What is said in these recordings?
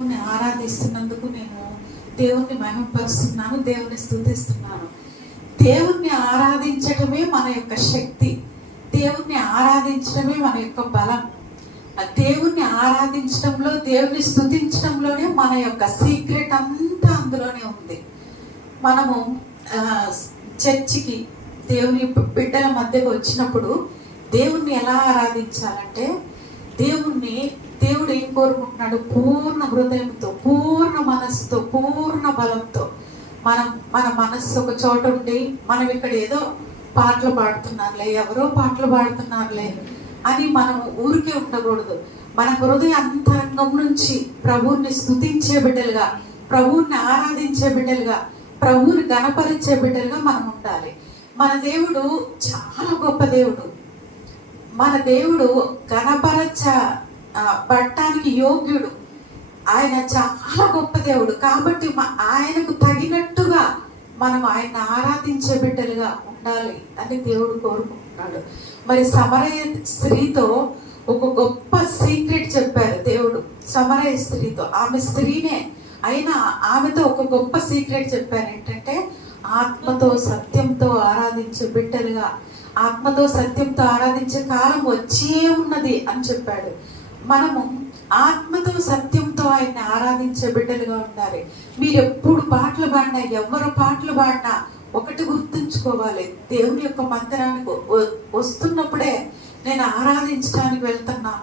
ఆరాధిస్తున్నందుకు నేను దేవుణ్ణి మహిమపరుస్తున్నాను, దేవుణ్ణి స్తుతిస్తున్నాను. దేవుణ్ణి ఆరాధించడమే మన యొక్క శక్తి, దేవుణ్ణి ఆరాధించడమే మన యొక్క బలం. దేవుణ్ణి ఆరాధించడంలో, దేవుణ్ణి స్తుతించడంలోనే మన యొక్క సీక్రెట్ అంతా అందులోనే ఉంది. మనము చర్చికి దేవుని బిడ్డల మధ్యకు వచ్చినప్పుడు దేవుణ్ణి ఎలా ఆరాధించాలంటే, దేవుడు ఏం కోరుకుంటున్నాడు? పూర్ణ హృదయంతో, పూర్ణ మనస్సుతో, పూర్ణ బలంతో. మన మనస్సు ఒక చోట ఉండి మనం ఇక్కడ ఏదో పాటలు పాడుతున్నారులే, ఎవరో పాటలు పాడుతున్నారులే అని మనం ఊరికే ఉండకూడదు. మన హృదయ అంతరంగం నుంచి ప్రభువుని స్తుతించే బిడ్డలుగా, ప్రభువుని ఆరాధించే బిడ్డలుగా, ప్రభువుని గణపరిచే బిడ్డలుగా మనం ఉండాలి. మన దేవుడు చాలా గొప్ప దేవుడు. మన దేవుడు పడటానికి యోగ్యుడు. ఆయన చాలా గొప్ప దేవుడు. కాబట్టి ఆయనకు తగినట్టుగా మనం ఆయన ఆరాధించే బిడ్డలుగా ఉండాలి అని దేవుడు కోరుకుంటున్నాడు. మరి సమరయ స్త్రీతో ఒక గొప్ప సీక్రెట్ చెప్పారు దేవుడు. సమరయ స్త్రీతో, ఆమె స్త్రీనే అయినా ఆమెతో ఒక గొప్ప సీక్రెట్ చెప్పారు. ఏంటంటే, ఆత్మతో సత్యంతో ఆరాధించే బిడ్డలుగా, ఆత్మతో సత్యంతో ఆరాధించే కాలం వచ్చే ఉన్నది అని చెప్పాడు. మనము ఆత్మతో సత్యంతో ఆయన్ని ఆరాధించే బిడ్డలుగా ఉండాలి. మీరు ఎప్పుడు పాటలు పాడినా, ఎవరు పాటలు పాడినా ఒకటి గుర్తుంచుకోవాలి. దేవుని యొక్క మందిరానికి వస్తున్నప్పుడే నేను ఆరాధించడానికి వెళ్తున్నా,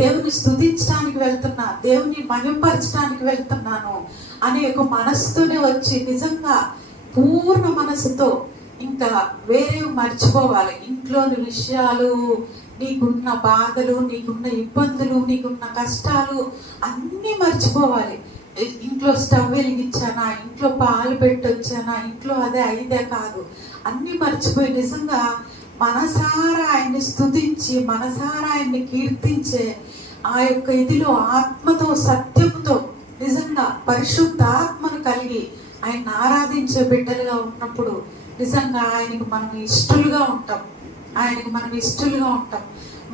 దేవుని స్తుతించడానికి వెళ్తున్నా, దేవుని మహిమపరచడానికి వెళ్తున్నాను అనే ఒక మనస్సుతోనే వచ్చి, నిజంగా పూర్ణ మనసుతో, ఇంకా వేరేవి మర్చిపోవాలి. ఇంట్లోని విషయాలు, నీకున్న బాధలు, నీకున్న ఇబ్బందులు, నీకున్న కష్టాలు అన్నీ మర్చిపోవాలి. ఇంట్లో స్టవ్ వెలిగించానా, ఇంట్లో పాలు పెట్టొచ్చానా, ఇంట్లో అదే ఇదే కాదు, అన్నీ మర్చిపోయి నిజంగా మనసారా ఆయన్ని స్తుతించి, మనసారా ఆయన్ని కీర్తించే ఆ యొక్క ఇదిలో ఆత్మతో సత్యముతో నిజంగా పరిశుద్ధాత్మను కలిగి ఆయన ఆరాధించే బిడ్డలుగా ఉన్నప్పుడు నిజంగా ఆయనకు మనం ఇష్టలుగా ఉంటాం.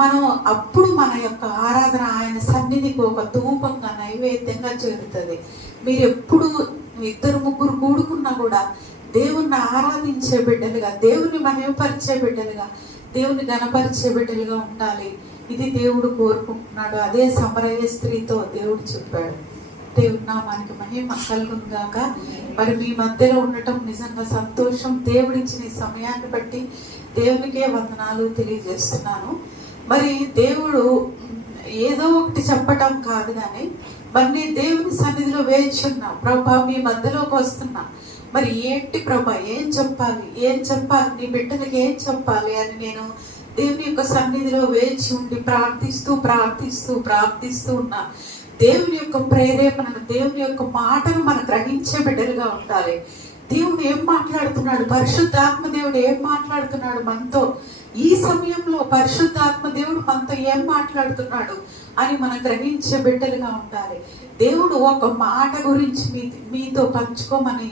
మనం అప్పుడు మన యొక్క ఆరాధన ఆయన సన్నిధికి ఒక ధూపంగా, నైవేద్యంగా చేరుతుంది. మీరు ఎప్పుడు ఇద్దరు ముగ్గురు కూడుకున్నా కూడా దేవుణ్ణి ఆరాధించే బిడ్డలుగా, దేవుని మహిమపరిచే బిడ్డలుగా, దేవుని గణపరిచే బిడ్డలుగా ఉండాలి. ఇది దేవుడు కోరుకుంటున్నాడు. అదే సమరయ స్త్రీతో దేవుడు చెప్పాడు. దేవుని నామానికి మహిమ కలుగును గాక. మరి మీ మధ్యలో ఉండటం నిజంగా సంతోషం. దేవుడిచ్చిన ఈ సమయాన్ని బట్టి దేవునికే వందనాలు తెలియజేస్తున్నాను. మరి దేవుడు ఏదో ఒకటి చెప్పటం కాదు, కానీ మరి నేను దేవుని సన్నిధిలో వేచున్నా, ప్రభా మీ మధ్యలోకి వస్తున్నా, మరి ఏంటి ప్రభా, ఏం చెప్పాలి, నీ బిడ్డలకి ఏం చెప్పాలి అని నేను దేవుని యొక్క సన్నిధిలో వేచి ఉండి ప్రార్థిస్తూ ఉన్నా. దేవుని యొక్క ప్రేరేపణను, దేవుని యొక్క మాటను మనం గ్రహించే బిడ్డలుగా ఉండాలి. దేవుడు ఏం మాట్లాడుతున్నాడు, పరిశుద్ధాత్మ దేవుడు ఏం మాట్లాడుతున్నాడు మనతో, ఈ సమయంలో పరిశుద్ధాత్మ దేవుడు మనతో ఏం మాట్లాడుతున్నాడు అని మనం గ్రహించే బిడ్డలుగా ఉండాలి. దేవుడు ఒక మాట గురించి మీతో పంచుకోమని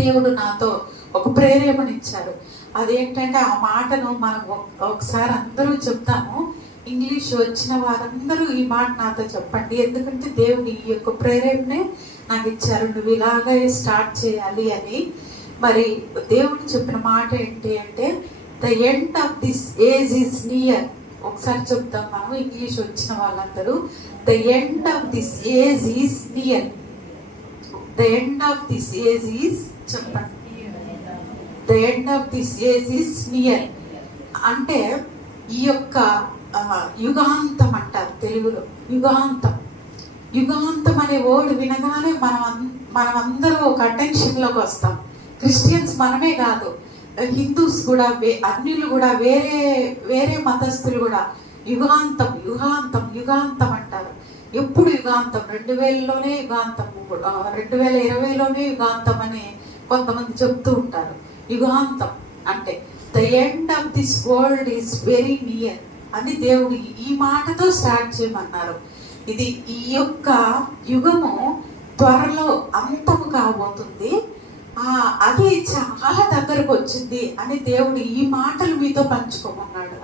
దేవుడు నాతో ఒక ప్రేరేపణ ఇచ్చారు. అదేంటంటే, ఆ మాటను మనం ఒకసారి అందరూ చెప్తాము. ఇంగ్లీష్ వచ్చిన వారందరూ ఈ మాట నాతో చెప్పండి, ఎందుకంటే దేవుడు ఈ యొక్క ప్రేరేపణే నాకు ఇచ్చారు, నువ్వు ఇలాగే స్టార్ట్ చేయాలి అని. మరి దేవుడు చెప్పిన మాట ఏంటి అంటే, the end of this age is near. ఒకసారి చెప్తాం మనం, ఇంగ్లీష్ వచ్చిన వాళ్ళందరూ, the end of this age is near. The end of this age is, చెప్పండి, the end of this age is near అంటే ఈ యొక్క యుగాంతం అంటారు తెలుగులో. యుగాంతం అనే వర్డ్ వినగానే మనమందరూ ఒక అటెన్షన్లోకి వస్తాం. క్రిస్టియన్స్ మనమే కాదు, హిందూస్ కూడా, అన్యులు కూడా, వేరే మతస్థులు కూడా యుగాంతం అంటారు. ఎప్పుడు యుగాంతం, 2000లోనే యుగాంతం, 2020లోనే యుగాంతం అని కొంతమంది చెప్తూ ఉంటారు. యుగాంతం అంటే the end of this world is very near అని దేవుడు ఈ మాటతో స్టార్ట్ చేయమన్నారు. ఈ యొక్క యుగము త్వరలో అంతము కాబోతుంది, అది చాలా దగ్గరకు వచ్చింది అని దేవుడు ఈ మాటలు మీతో పంచుకోమన్నాడు.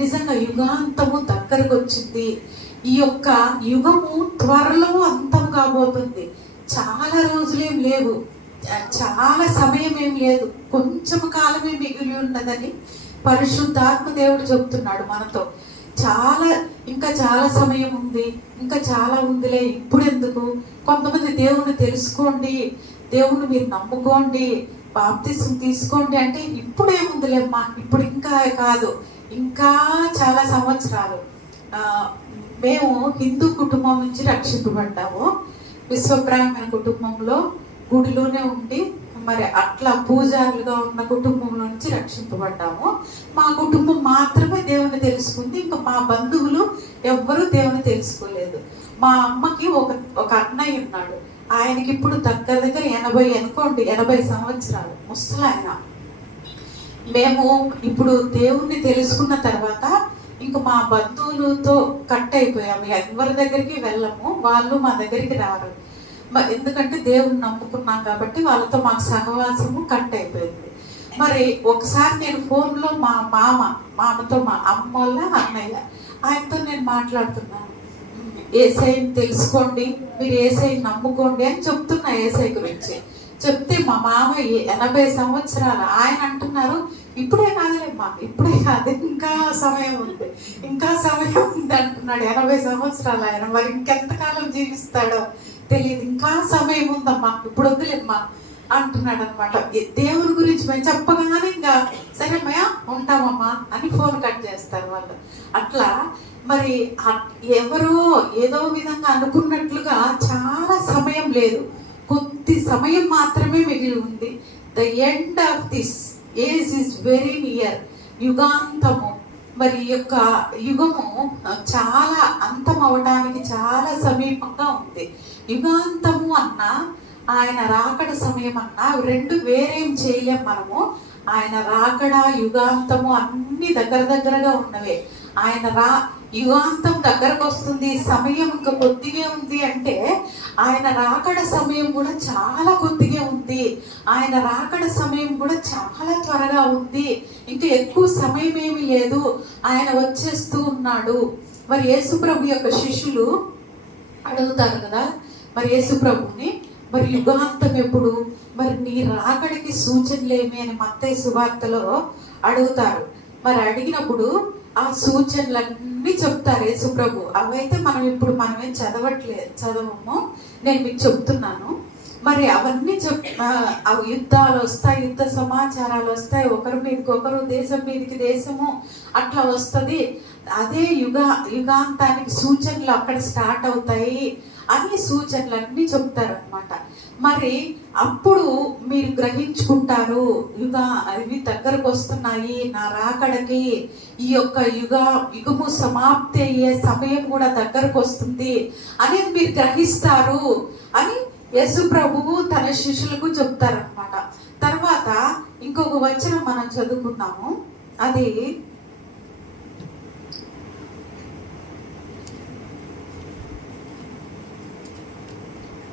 నిజంగా యుగాంతము దగ్గరకు వచ్చింది. ఈ యొక్క యుగము త్వరలో అంతం కాబోతుంది. చాలా రోజులేం లేవు, చాలా సమయం ఏం లేదు, కొంచెం కాలమే మిగిలి ఉన్నదని పరిశుద్ధాత్మ దేవుడు చెప్తున్నాడు మనతో. ఇంకా చాలా సమయం ఉంది, ఇంకా చాలా ఉందిలే, ఇప్పుడు ఎందుకు? కొంతమంది దేవుణ్ణి తెలుసుకోండి, దేవుణ్ణి మీరు నమ్ముకోండి, బాప్తిసం తీసుకోండి అంటే ఇప్పుడేముందిలేమ్మా, ఇప్పుడు ఇంకా కాదు, ఇంకా చాలా సంవత్సరాలు. మేము హిందూ కుటుంబం నుంచి రక్షింపబడ్డాము. విశ్వబ్రాహ్మణ కుటుంబంలో గుడిలోనే ఉండి మరి అట్లా పూజారులుగా ఉన్న కుటుంబంలో నుంచి రక్షింపబడ్డాము. మా కుటుంబం మాత్రమే దేవుని తెలుసుకుంది, ఇంకా మా బంధువులు ఎవ్వరూ దేవుని తెలుసుకోలేదు. మా అమ్మకి ఒక అన్నయ్య ఉన్నాడు, ఆయనకి ఇప్పుడు దగ్గర 80 సంవత్సరాలు, ముసలాయన. మేము ఇప్పుడు దేవుణ్ణి తెలుసుకున్న తర్వాత ఇంక మా బంధువులతో కట్ అయిపోయాము, ఎవరి దగ్గరికి వెళ్ళము, వాళ్ళు మా దగ్గరికి రారు. ఎందుకంటే దేవుని నమ్ముకున్నాం కాబట్టి వాళ్ళతో మాకు సహవాసము కట్ అయిపోయింది. మరి ఒకసారి నేను ఫోన్లో మా మామతో, మా అమ్మ వాళ్ళ అన్నయ్య, ఆయనతో నేను మాట్లాడుతున్నాను. ఏసైని తెలుసుకోండి, మీరు ఏసైని నమ్ముకోండి అని చెప్తున్నా ఏసై గురించి. చెప్తే మా మామ 80 సంవత్సరాలు, ఆయన అంటున్నారు ఇప్పుడే కాదులేమ్మా, ఇప్పుడే కాదు, ఇంకా సమయం ఉంది, ఇంకా సమయం ఉంది అంటున్నాడు. 80 సంవత్సరాలు ఆయన, మరి ఇంకెంతకాలం జీవిస్తాడో తెలియదు, ఇంకా సమయం ఉందమ్మా, ఇప్పుడు వద్దులేమ్మా అంటున్నాడు అనమాట. దేవుని గురించి మేము చెప్పగానే ఇంకా సరేమ్మా ఉంటామమ్మా అని ఫోన్ కట్ చేస్తారు వాళ్ళు. అట్లా మరి ఎవరో ఏదో విధంగా అనుకున్నట్లుగా చాలా సమయం లేదు, కొద్ది సమయం మాత్రమే మిగిలి ఉంది. The end of this age is very near. యుగాంతము, మరి యొక్క యుగము చాలా అంతం అవడానికి చాలా సమీపంగా ఉంది. యుగాంతము అన్నా ఆయన రాకడ సమయం అన్నా రెండు వేరేం చేయలేం మనము. ఆయన రాకడ యుగాంతము అన్ని దగ్గరగా ఉన్నవే. యుగాంతం దగ్గరకు వస్తుంది, సమయం ఇంకా కొద్దిగా ఉంది అంటే ఆయన రాకడ సమయం కూడా చాలా కొద్దిగా ఉంది. ఆయన రాకడ సమయం కూడా చాలా త్వరగా ఉంది, ఇంకా ఎక్కువ సమయం ఏమీ లేదు, ఆయన వచ్చేస్తూ ఉన్నాడు. మరి యేసుప్రభు యొక్క శిష్యులు అడుగుతారు కదా మరి యేసుప్రభుని, మరి యుగాంతం ఎప్పుడు, మరి నీ రాకడికి సూచనలేమి అని మత్తయి సువార్తలో అడుగుతారు. మరి అడిగినప్పుడు ఆ సూచనలన్నీ చెప్తారు యేసుప్రభు. అవైతే మనమేం చదవము, నేను మీకు చెప్తున్నాను. మరి అవన్నీ యుద్ధాలు వస్తాయి, యుద్ధ సమాచారాలు వస్తాయి, ఒకరి మీదకి ఒకరు, దేశం మీదకి దేశము అట్లా వస్తుంది. అదే యుగాంతానికి సూచనలు అక్కడ స్టార్ట్ అవుతాయి అని సూచనలన్నీ చెప్తారు అనమాట. మరి అప్పుడు మీరు గ్రహించుకుంటారు ఇవి దగ్గరకు వస్తున్నాయి, నా రాకడకి ఈ యొక్క యుగము సమాప్తి అయ్యే సమయం కూడా దగ్గరకు వస్తుంది అనేది మీరు గ్రహిస్తారు అని యేసు ప్రభువు తన శిష్యులకు చెప్తారనమాట. తర్వాత ఇంకొక వచనం మనం చదువుకున్నాము, అది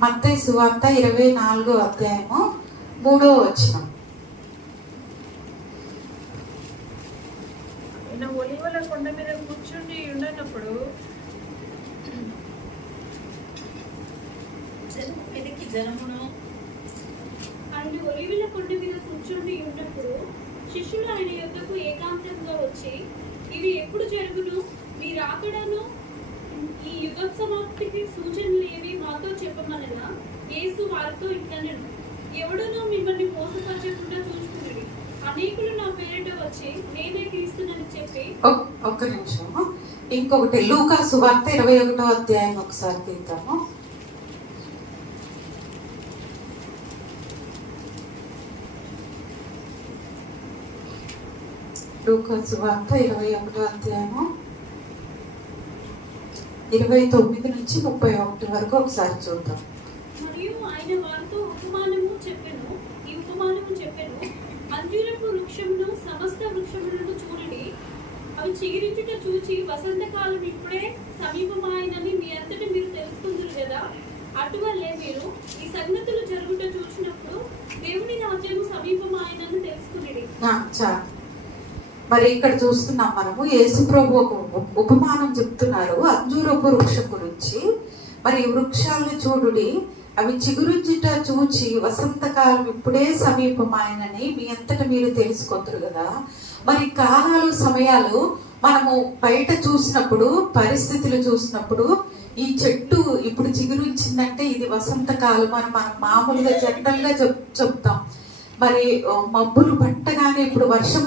మత్తయి సువార్త 24వ అధ్యాయము 3వ వచనం. ఒలీవల కొండ మీద కూర్చుని ఉండనప్పుడు ఒలీవల కొండ మీద కూర్చుని ఉన్నప్పుడు శిష్యులు ఆయన యొద్దకు ఏకాంతంగా వచ్చి, ఇవి ఎప్పుడు జరుగును, నీ రాకడను ఈ యుగ సమాప్తికి సూచనలు ఏవి మాతో చెప్పమనగా యేసు వారితో ఇట్లనెను, ఎవడునూ మిమ్మల్ని మోసపరచకుండా చూసుకున్నాడు. అనేకులు నా పేరిట వచ్చి నేనే క్రీస్తునని చెప్పి. ఒక్క నిమిషం, ఇంకొకటి లూకా సువార్త 21వ అధ్యాయం ఒకసారి తీద్దాము. లూకా సువార్త 21వ అధ్యాయము 29 నుంచి 31 వరకు ఒకసారి చూద్దాం. మరియు ఆయన వారితో ఉపమానము చెప్పెను, ఈ ఉపమానము చెప్పెను, అంజూరపు వృక్షమును సమస్త వృక్షములను చూడండి, అవి చిగురించుట చూచి వసంతకాలం ఇప్పుడే సమీపమాయనని మీ అంతటా మీరు తెలుసుకుందరు కదా. అటువల్లే మీరు ఈ సంగతులు జరుగుట చూసినప్పుడు దేవుని రాజ్యము సమీపమాయనని తెలుసుకునేది. మరి ఇక్కడ చూస్తున్నాం మనము యేసు ప్రభు ఒక ఉపమానం చెప్తున్నారు అంజూరపు వృక్షం గురించి. మరి ఈ వృక్షాలను చూడుడి, అవి చిగురుంచుట చూచి వసంతకాలం ఇప్పుడే సమీపమాయనని మీ అంతట మీరు తెలుసుకొందరు కదా. మరి కాలాలు సమయాలు మనము బయట చూసినప్పుడు, పరిస్థితులు చూసినప్పుడు ఈ చెట్టు ఇప్పుడు చిగురుంచిందంటే ఇది వసంతకాలం అని మనం మామూలుగా జనరల్గా చెప్తాం. మరి మబ్బులు పట్టగానే ఇప్పుడు వర్షం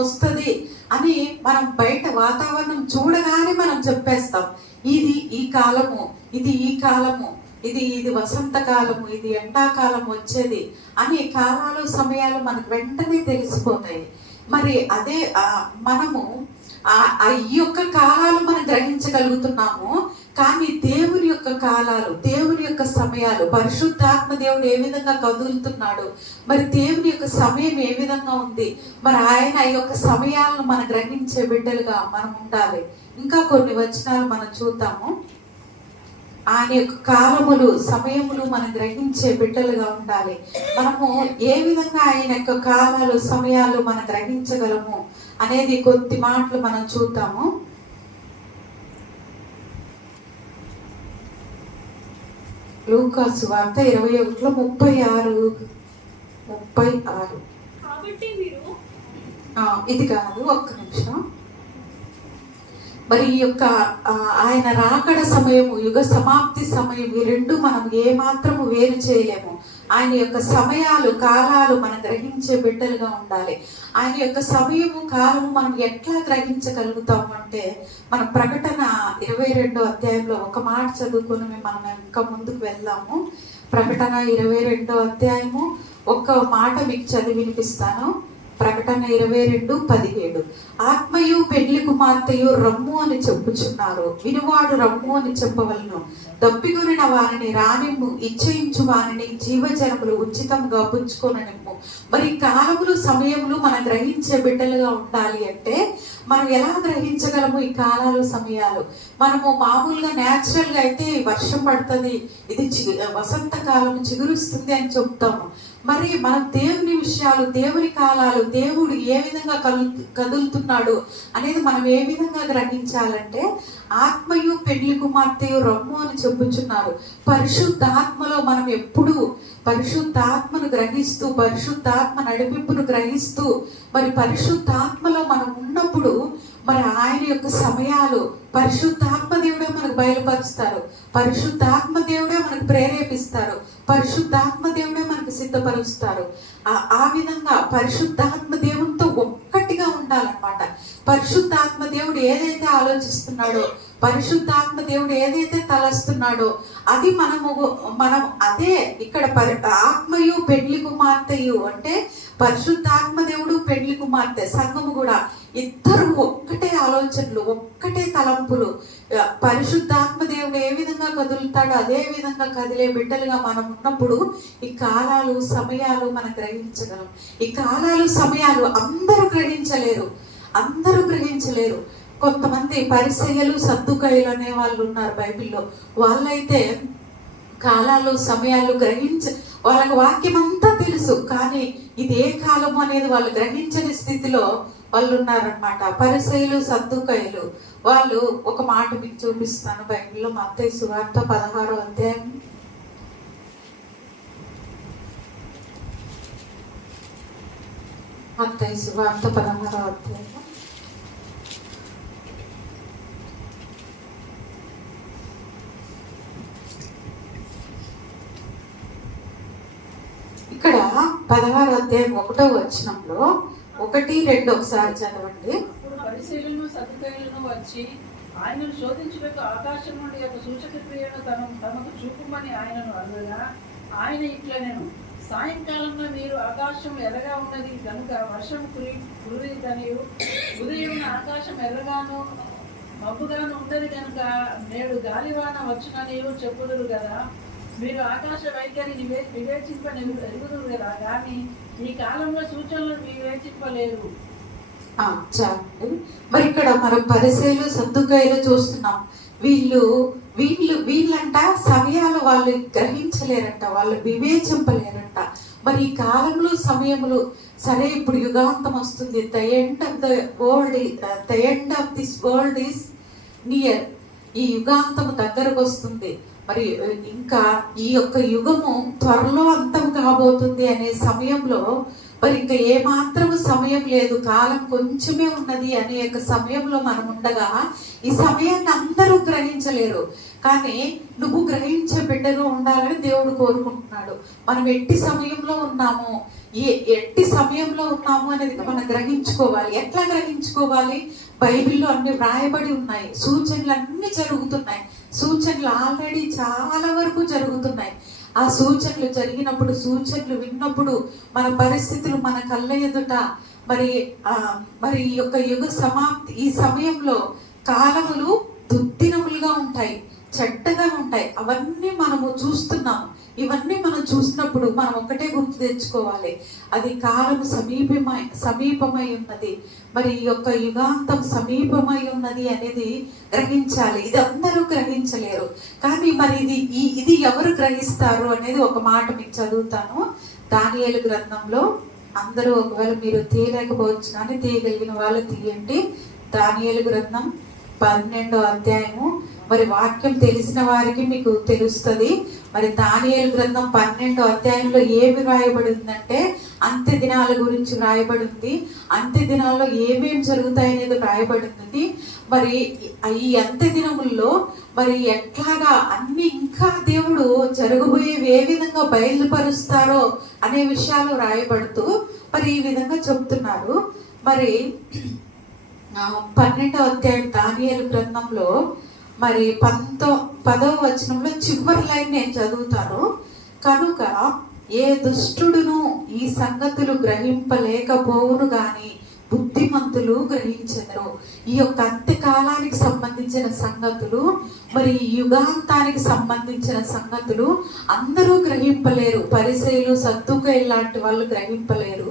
వస్తుంది అని మనం బయట వాతావరణం చూడగానే మనం చెప్పేస్తాం, ఇది ఈ కాలము, ఇది ఈ కాలము, ఇది వసంతకాలము, ఇది ఎండాకాలం వచ్చేది అని కాలాలు సమయాలు మనకు వెంటనే తెలిసిపోతాయి. మరి అదే మనము ఈ యొక్క కాలాలు మనం గ్రహించగలుగుతున్నాము. కానీ దేవుని యొక్క కాలాలు, దేవుని యొక్క సమయాలు, పరిశుద్ధాత్మ దేవుడు ఏ విధంగా కదులుతున్నాడు, మరి దేవుని యొక్క సమయం ఏ విధంగా ఉంది, మరి ఆయన ఈ యొక్క సమయాలను మనం గ్రహించే బిడ్డలుగా మనం ఉండాలి. ఇంకా కొన్ని వచనాలు మనం చూద్దాము. ఆయన యొక్క కాలములు, సమయములు మనం గ్రహించే బిడ్డలుగా ఉండాలి. మనము ఏ విధంగా ఆయన యొక్క కాలాలు, సమయాలు మనం గ్రహించగలము అనేది కొద్ది మాటలు మనం చూద్దాము. లూకాసు వార్త 21:36. కాబట్టి మీరు ఇది కాదు, ఒక్క నిమిషం. మరి ఈ యొక్క ఆయన రాకడ సమయము, యుగ సమాప్తి సమయం, ఈ రెండు మనం ఏ మాత్రము వేరు చేయలేము. ఆయన యొక్క సమయాలు, కాలాలు మనం గ్రహించే బిడ్డలుగా ఉండాలి. ఆయన యొక్క సమయము, కాలము మనం ఎట్లా గ్రహించగలుగుతాము అంటే, మన ప్రకటన 22వ అధ్యాయంలో ఒక మాట చదువుకొని మనం ఇంకా ముందుకు వెళ్దాము. ప్రకటన 22వ అధ్యాయము ఒక మాట మీకు చదివి వినిపిస్తాను. ప్రకటన 22:17. ఆత్మయు పెళ్లి కుమార్తెయు రమ్ము అని చెప్పుచున్నారు, వినువాడు రమ్ము అని చెప్పవలను. దప్పికొనిన వారిని రానిమ్ము, ఇచ్చయించు వారిని జీవజనములు ఉచితంగా పుచ్చుకొననిమ్ము. మరి కాలములు, సమయములు మనం గ్రహించే బిడ్డలుగా ఉండాలి అంటే మనం ఎలా గ్రహించగలము ఈ కాలాలు, సమయాలు? మనము మామూలుగా న్యాచురల్ గా అయితే వర్షం పడుతుంది, ఇది వసంతకాలం చిగురుస్తుంది అని చెప్తాము. మరి మనం దేవుని విషయాలు, దేవుని కాలాలు, దేవుడు ఏ విధంగా కదులుతున్నాడు అనేది మనం ఏ విధంగా గ్రహించాలంటే, ఆత్మయు పెళ్లి కుమార్తెయు రమ్ము అని చెప్పుచున్నారు. పరిశుద్ధాత్మలో మనం ఎప్పుడు పరిశుద్ధాత్మను గ్రహిస్తూ, పరిశుద్ధాత్మ నడిపింపును గ్రహిస్తూ, మరి పరిశుద్ధాత్మలో మనం ఉన్నప్పుడు మరి ఆయన యొక్క సమయాలు పరిశుద్ధాత్మ దేవుడే మనకు బయలుపరుస్తారు, పరిశుద్ధాత్మ దేవుడే మనకు ప్రేరేపిస్తారు, పరిశుద్ధాత్మ దేవుడే మనకు సిద్ధపరుస్తారు. ఆ విధంగా పరిశుద్ధాత్మ దేవునితో ఒక్కటిగా ఉండాలన్నమాట. పరిశుద్ధాత్మ దేవుడు ఏదైతే ఆలోచిస్తున్నాడో, పరిశుద్ధాత్మ దేవుడు ఏదైతే తలస్తున్నాడో అది మనం అదే ఇక్కడ ఆత్మయు పెళ్లి కుమార్తెయు అంటే పరిశుద్ధాత్మ దేవుడు, పెళ్లి కుమార్తె, సంఘము కూడా ఇద్దరు ఒక్కటే ఆలోచనలు, ఒక్కటే తలంపులు. పరిశుద్ధాత్మ దేవుడు ఏ విధంగా కదులుతాడో అదే విధంగా కదిలే బిడ్డలుగా మనం ఉన్నప్పుడు ఈ కాలాలు, సమయాలు మనం గ్రహించగలం. ఈ కాలాలు, సమయాలు అందరూ గ్రహించలేరు. కొంతమంది పరిసయ్యులు, సద్దుకాయులు అనే వాళ్ళు ఉన్నారు బైబిల్లో. వాళ్ళైతే కాలాలు, సమయాలు వాళ్ళకి వాక్యం అంతా తెలుసు, కానీ ఇది ఏ కాలము అనేది వాళ్ళు గ్రహించని స్థితిలో వాళ్ళు ఉన్నారనమాట. పరిసయ్యులు, సద్దుకాయులు. వాళ్ళు ఒక మాట మీకు చూపిస్తాను బైబిల్లో. మత్తయి సువార్త 16వ అధ్యాయం. మత్తయి సువార్త 16వ అధ్యాయం. ఇక్కడ 16వ అధ్యాయం 1వ వచనంలో 1, 2 ఒకసారి చదవండి. పరిశీలన సదుపాయాలను వచ్చి ఆయనను శోధించుటకు ఆకాశం నుండి యొక్క సూచక క్రియను తమకు చూపమని ఆయనను అడగగా ఆయన ఇట్లనెను, సాయంకాలంలో మీరు ఆకాశం ఎర్రగా ఉన్నది కనుక వర్షం కురిదనియు, ఉదయం ఆకాశం ఎర్రగాను మబ్బుగాను ఉన్నది కనుక నేడు గాలివాన వచ్చుననియు చెప్పుదురు కదా. మీరు ఆకాశ వైఖరిని ఎరుగుదురు కదా, కానీ ఈ కాలంలో సూచనలు వివేచింపలేరు. చాలండి. మరి ఇక్కడ మనం పరిసయ్యులు, సద్దుకాయులు చూస్తున్నాం. వీళ్ళు వీళ్ళు వీళ్ళంట సమయాలు వాళ్ళు గ్రహించలేరంట, వాళ్ళు వివేచింపలేరంట. మరి ఈ కాలంలో సమయములు సరే, ఇప్పుడు యుగాంతం వస్తుంది. The end of this world is near. ఈ యుగాంతము దగ్గరకు వస్తుంది. మరి ఇంకా ఈ యొక్క యుగము త్వరలో అంతం కాబోతుంది అనే సమయంలో మరి ఇంకా ఏమాత్రము సమయం లేదు, కాలం కొంచెమే ఉన్నది అనే యొక్క సమయంలో మనం ఉండగా ఈ సమయాన్ని అందరూ గ్రహించలేరు. కానీ నువ్వు గ్రహించే బిడ్డగా ఉండాలని దేవుడు కోరుకుంటున్నాడు. మనం ఎట్టి సమయంలో ఉన్నాము, ఎట్టి సమయంలో ఉన్నాము అనేది మనం గ్రహించుకోవాలి. ఎట్లా గ్రహించుకోవాలి? బైబిల్లో అన్ని వ్రాయబడి ఉన్నాయి, సూచనలు అన్ని జరుగుతున్నాయి. సూచనలు ఆల్రెడీ చాలా వరకు జరుగుతున్నాయి. ఆ సూచనలు జరిగినప్పుడు, సూచనలు విన్నప్పుడు మన పరిస్థితులు మన కళ్ళ ఎదుట మరి ఈ యొక్క యుగ సమాప్తి, ఈ సమయంలో కాలములు దుర్దినములుగా ఉంటాయి, చెడ్డగా ఉంటాయి. అవన్నీ మనము చూస్తున్నాము. ఇవన్నీ మనం చూసినప్పుడు మనం ఒకటే గుర్తు తెచ్చుకోవాలి, అది కాలము సమీపమై ఉన్నది. మరి ఈ యొక్క యుగాంతం సమీపమై ఉన్నది అనేది గ్రహించాలి. ఇది అందరూ గ్రహించలేరు. కానీ మరి ఇది ఎవరు గ్రహిస్తారు అనేది ఒక మాట మీకు చదువుతాను. దానియేలు గ్రంథంలో అందరూ, ఒకవేళ మీరు తీయలేకపోవచ్చు కానీ తీయగలిగిన వాళ్ళు తీయండి. దానియేలు గ్రంథం 12వ అధ్యాయము. మరి వాక్యం తెలిసిన వారికి మీకు తెలుస్తుంది. మరి దానియేలు గ్రంథం 12వ అధ్యాయంలో ఏమి రాయబడి ఉందంటే అంత్య దినాల గురించి రాయబడి ఉంది. అంత్య దినాల్లో ఏమేమి జరుగుతాయి అనేది రాయబడి ఉంది. మరి ఈ అంత్య దినముల్లో మరి ఎట్లాగా అన్ని ఇంకా దేవుడు జరగబోయేవి ఏ విధంగా బయలుపరుస్తారో అనే విషయాలు రాయబడుతూ మరి ఈ విధంగా చెప్తున్నారు. మరి 12వ అధ్యాయం దానియేలు గ్రంథంలో మరి 10వ వచనంలో చివరి లైన్ నేను చదువుతాను. కనుక ఏ దుష్టుడును ఈ సంగతులు గ్రహింపలేకపోవును గాని బుద్ధిమంతులు గ్రహించెదరు. ఈ యొక్క అంత్యకాలానికి సంబంధించిన సంగతులు, మరి యుగాంతానికి సంబంధించిన సంగతులు అందరూ గ్రహింపలేరు. పరిసయ్యులు, సద్దుకయ్యులు లాంటి వాళ్ళు గ్రహింపలేరు.